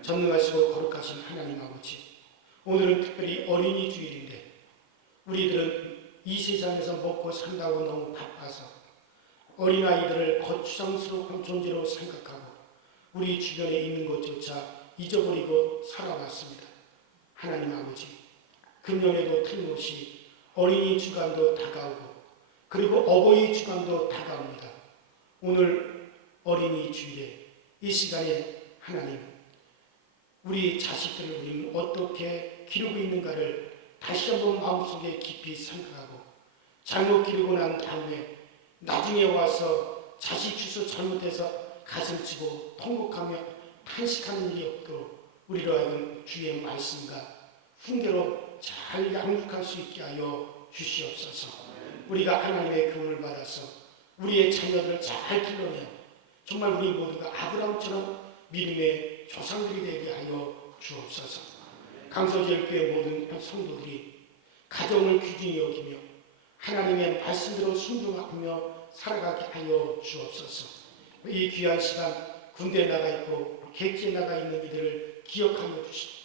전능하시고 거룩하신 하나님 아버지, 오늘은 특별히 어린이 주일인데 우리들은 이 세상에서 먹고 산다고 너무 바빠서 어린아이들을 거추장스러운 존재로 생각하고 우리 주변에 있는 것조차 잊어버리고 살아왔습니다. 하나님 아버지, 금년에도 틀림없이 어린이 주간도 다가오고 그리고 어버이 주간도 다가옵니다. 오늘 어린이 주일에 이 시간에 하나님, 우리 자식들을 우리는 어떻게 기르고 있는가를 다시 한번 마음속에 깊이 생각하고 잘못 기르고 난 다음에 나중에 와서 자식 주소 잘못해서 가슴 치고 통곡하며 탄식하는 일이 없도록 우리로 하여금 주의 말씀과 훈계로 잘 양육할 수 있게 하여 주시옵소서. 우리가 하나님의 교훈을 받아서 우리의 자녀들을 잘 길러내어 정말 우리 모두가 아브라함처럼 믿음의 조상들이 되게 하여 주옵소서. 강서제일교회 모든 성도들이 가정을 귀중히 여기며 하나님의 말씀대로 순종하며 살아가게 하여 주옵소서. 이 귀한 시간 군대에 나가 있고 객지에 나가 있는 이들을 기억하여 주시고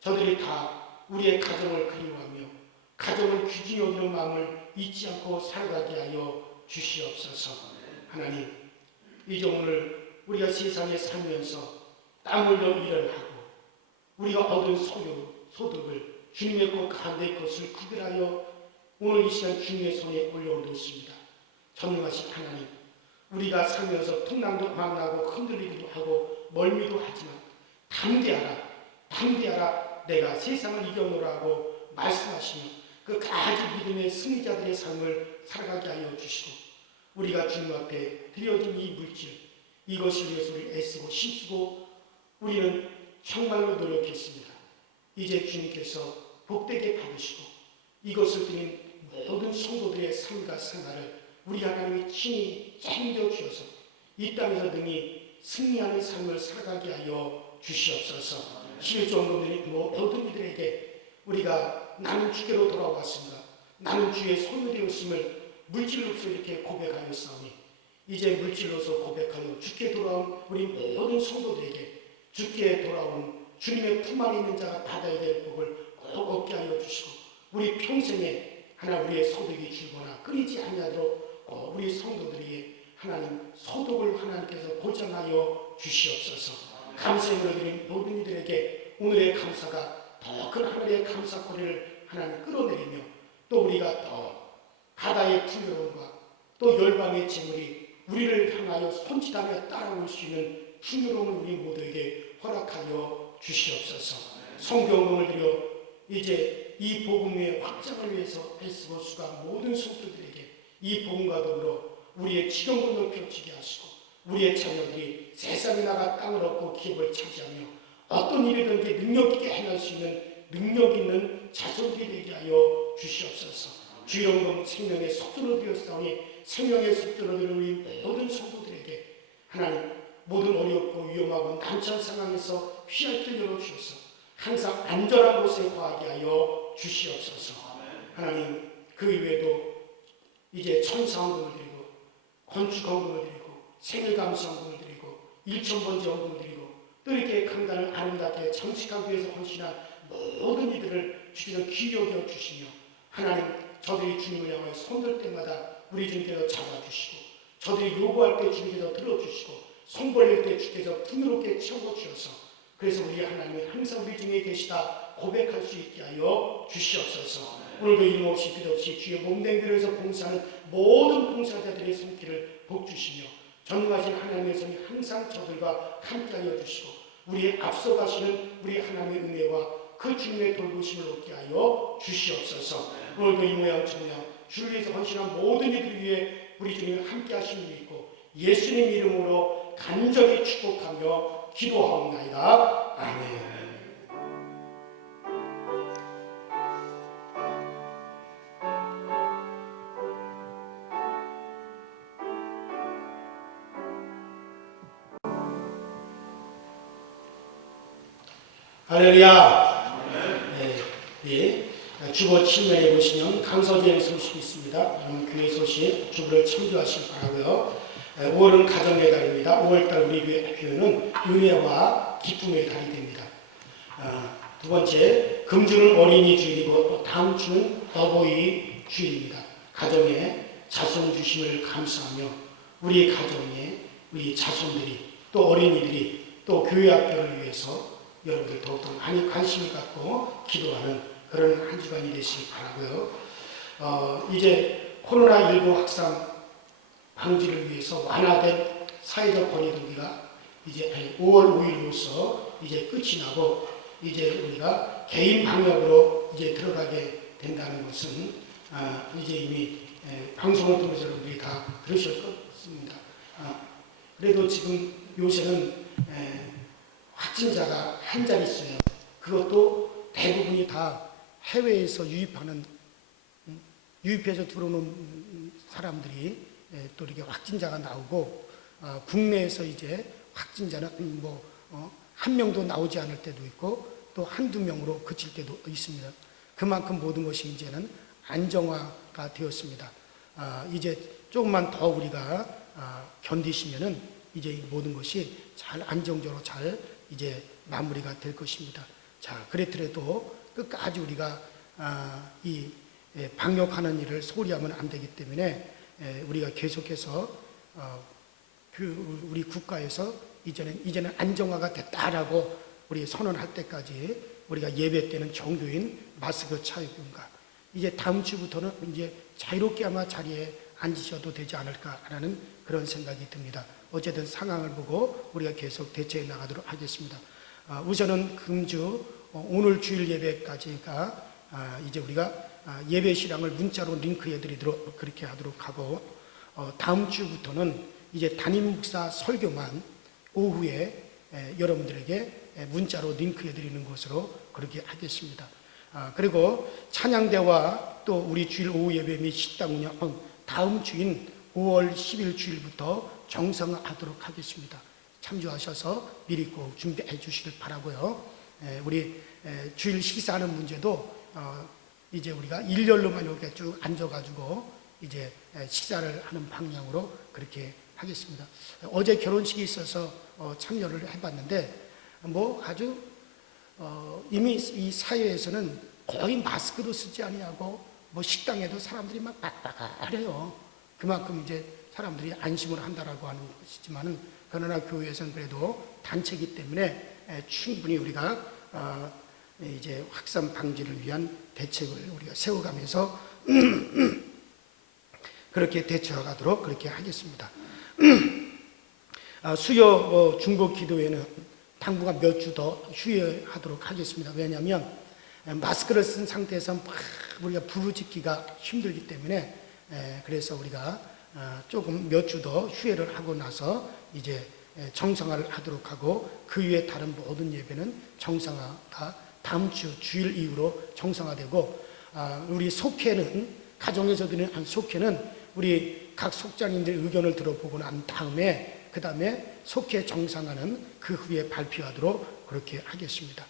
저들이 다 우리의 가정을 그리워하며 가정을 귀중히 여기는 마음을 잊지 않고 살아가게 하여 주시옵소서. 하나님, 이제 오늘 우리가 세상에 살면서 땀 흘려 일을 하고 우리가 얻은 소득을 주님의 것 가운데 것을 구별하여 오늘 이 시간 주님의 손에 올려놓습니다. 전능하신 하나님, 우리가 살면서 풍랑도 만나고 흔들리기도 하고 멀미도 하지만 담대하라 내가 세상을 이겨놓으라고 말씀하시며 그 가지 믿음의 승리자들의 삶을 살아가게 하여 주시고 우리가 주님 앞에 드려진 이 물질 이것을 위해서 우리 애쓰고 힘쓰고 우리는 정말로 노력했습니다. 이제 주님께서 복되게 받으시고 이것을 드린 모든 성도들의 삶과 생활을 우리 하나님이 친히 책임져 주셔서 이 땅에서 능히 승리하는 삶을 살아가게 하여 주시옵소서. 11조원들이 모든 이들에게 우리가 나는 주께로 돌아왔습니다. 나는 주의 소유되었음을 물질로서 이렇게 고백하였사오니 이제 물질로서 고백하여 주께 돌아온 우리 모든 성도들에게 주께 돌아온 주님의 품 안에 있는 자가 받아야 될 복을 꼭 얻게 하여 주시고 우리 평생에 하나 우리의 소득이 줄거나 끊이지 아니하도록 꼭 우리 성도들이 하나님 소득을 하나님께서 보장하여 주시옵소서. 감사를 드린 모든 이들에게 오늘의 감사가 더 큰 하늘의 감사거리를 하나님 끌어내리며 또 우리가 더 바다의 풍요로움과 또 열방의 재물이 우리를 향하여 손짓하며 따라올 수 있는 풍요로움을 우리 모두에게 허락하여 주시옵소서. 성경을 드려 이제 이 복음의 확장을 위해서 애쓰고 수고한 모든 성도들에게 이 복음과 더불어 우리의 지경을 넓혀지게 하시고 우리의 자녀들이 세상에 나가 땅을 얻고 기업을 차지하며 어떤 일이든지 능력 있게 행할 수 있는 능력 있는 자손들이 되게 하여 주시옵소서. 주의로운 생명의 속전을 드렸사오니 생명의 속전을 드린 우리 모든 성도들에게 하나님 모든 어렵고 위험하고 난처한 상황에서 피할 길 열어주셔서 항상 안전한 곳에 거하게 하여 주시옵소서. 하나님 그 이외에도 이제 천사헌금을 드리고 건축헌금을 드리고 생일감사헌금을 드리고 일천번째 헌금을 드리고 또 이렇게 강단을 아름답게 장식하기 위해서 헌신한 모든 이들을 주께서 귀히 여겨 주시며 하나님 저들이 주님을 향하여 손들 때마다 우리 주님께서 잡아주시고 저들이 요구할 때 주님께서 들어주시고 손 벌릴 때 주께서 풍요롭게 채워주셔서 그래서 우리 하나님이 항상 우리 중에 계시다 고백할 수 있게 하여 주시옵소서. 오늘도 이름없이 끝없이 주의 몸된 교회에서 봉사하는 모든 봉사자들의 손길을 복주시며 전능하신 하나님의 손이 항상 저들과 함께하여 주시고 우리의 앞서가시는 우리 하나님의 은혜와 그 주님의 돌보심을 얻게 하여 주시옵소서. 오늘도 이 모양 저 모양 주를 위해서 헌신한 모든 이들 위해 우리 주님 함께 하심을 믿고 예수님 이름으로 간절히 축복하며 기도하옵나이다. 아멘. 할렐루야. 주보 측면에 보시면 강서제일 소식이 있습니다. 교회 소식 주보를 참조하시기 바라고요. 5월은 가정의 달입니다. 5월달 우리 교회는 은혜와 기쁨의 달이 됩니다. 두 번째, 금주는 어린이 주일이고 또 다음 주는 어버이 주일입니다. 가정에 자손 주심을 감사하며 우리 가정에 우리 자손들이 또 어린이들이 또 교회 학교를 위해서 여러분들 더욱더 많이 관심을 갖고 기도하는 그런 한 주간이 되시길 바라고요. 이제 코로나19 확산 방지를 위해서 완화된 사회적 거리두기가 이제 5월 5일로서 이제 끝이 나고 이제 우리가 개인 방역으로 이제 들어가게 된다는 것은 이제 이미 방송을 통해서 여러분들이 다 들으실 것입니다. 그래도 지금 요새는 확진자가 한 자릿수예요. 그것도 대부분이 다 해외에서 유입해서 들어오는 사람들이 또 이렇게 확진자가 나오고 국내에서 이제 확진자는 한 명도 나오지 않을 때도 있고 또 한두 명으로 그칠 때도 있습니다. 그만큼 모든 것이 이제는 안정화가 되었습니다. 이제 조금만 더 우리가 견디시면은 이제 모든 것이 잘 안정적으로 잘 이제 마무리가 될 것입니다. 자, 그랬더라도 끝까지 우리가 이 방역하는 일을 소홀히 하면 안 되기 때문에 우리가 계속해서 우리 국가에서 이제는 안정화가 됐다라고 우리 선언할 때까지 우리가 예배 때는 정교인 마스크 착용과 이제 다음 주부터는 이제 자유롭게 아마 자리에 앉으셔도 되지 않을까라는 그런 생각이 듭니다. 어쨌든 상황을 보고 우리가 계속 대처해 나가도록 하겠습니다. 우선은 금주 오늘 주일 예배까지가 이제 우리가 예배 시간을 문자로 링크해 드리도록 그렇게 하도록 하고 다음 주부터는 이제 담임 목사 설교만 오후에 여러분들에게 문자로 링크해 드리는 것으로 그렇게 하겠습니다. 그리고 찬양대와 또 우리 주일 오후 예배 및 식당 운영 다음 주인 5월 10일 주일부터 정상화하도록 하겠습니다. 참조하셔서 미리 꼭 준비해 주시길 바라고요. 우리 주일 식사하는 문제도 이제 우리가 일렬로만 이렇게 쭉 앉아가지고 이제 식사를 하는 방향으로 그렇게 하겠습니다. 어제 결혼식이 있어서 참여를 해봤는데 아주 이미 이 사회에서는 거의 마스크도 쓰지 아니하고 식당에도 사람들이 막 빡빡하래요. 그만큼 이제 사람들이 안심을 한다라고 하는 것이지만은 그러나 교회에서는 그래도 단체이기 때문에 충분히 우리가 이제 확산 방지를 위한 대책을 우리가 세워가면서 그렇게 대처하도록 그렇게 하겠습니다. 수요 중보 기도회는 당분간 몇 주 더 휴회하도록 하겠습니다. 왜냐하면 마스크를 쓴 상태에서 막 우리가 부르짖기가 힘들기 때문에 그래서 우리가 조금 몇 주 더 휴회를 하고 나서 이제 정상화를 하도록 하고 그 이외에 다른 모든 예배는 정상화가 다음 주 주일 이후로 정상화되고 우리 속회는 가정에서 드리는 속회는 우리 각 속장님들의 의견을 들어보고 난 다음에 그 다음에 속회 정상화는 그 후에 발표하도록 그렇게 하겠습니다.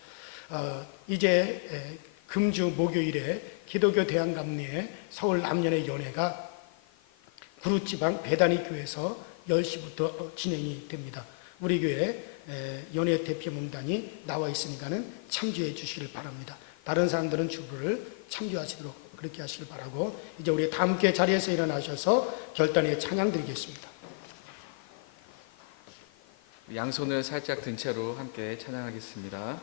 이제 금주 목요일에 기독교 대한감리회 서울 남녀의 연회가 구루지방 배단위 교회에서 10시부터 진행이 됩니다. 우리 교회 연회 대표 명단이 나와 있으니까는 참조해 주시길 바랍니다. 다른 사람들은 주부를 참조하시도록 그렇게 하시길 바라고 이제 우리 다 함께 자리에서 일어나셔서 결단의 찬양 드리겠습니다. 양손을 살짝 든 채로 함께 찬양하겠습니다.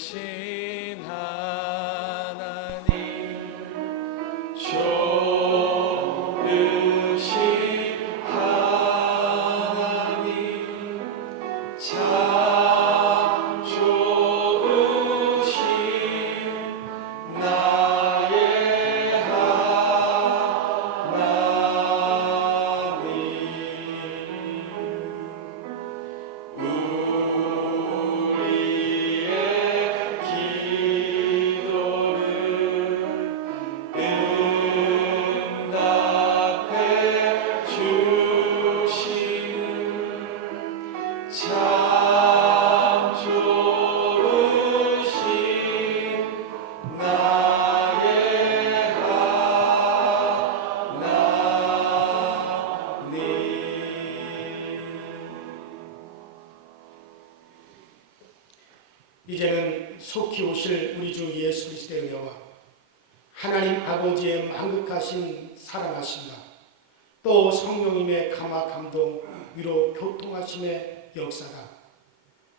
좋으신 하나님 좋으신 하나님 참 좋으신 나의 하나님 우리의 이제는 속히 오실 우리 주 예수 그리스도의 은혜와 하나님 아버지의 만극하신 사랑하심과 또 성령님의 감화 감동 위로 교통하심의 역사가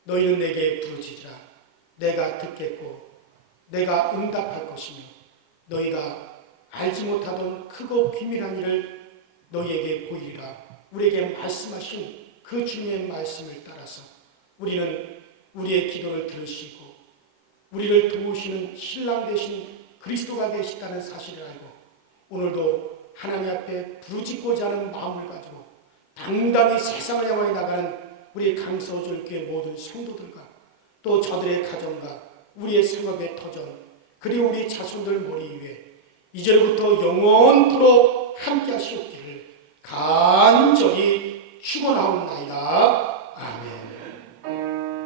너희는 내게 부르짖으라 내가 듣겠고 내가 응답할 것이며 너희가 알지 못하던 크고 비밀한 일을 너희에게 보이리라. 우리에게 말씀하신 그 주님의 말씀을 따라서 우리는 우리의 기도를 들으시고 우리를 도우시는 신랑 되신 그리스도가 되시다는 사실을 알고 오늘도 하나님 앞에 부르짖고자 하는 마음을 가지고 당당히 세상을 향하여 나가는 우리 강서줄 교회 모든 성도들과 또 저들의 가정과 우리의 생업의 터전 그리고 우리 자손들 머리 위에 이제로부터 영원토록 함께 하시옵기를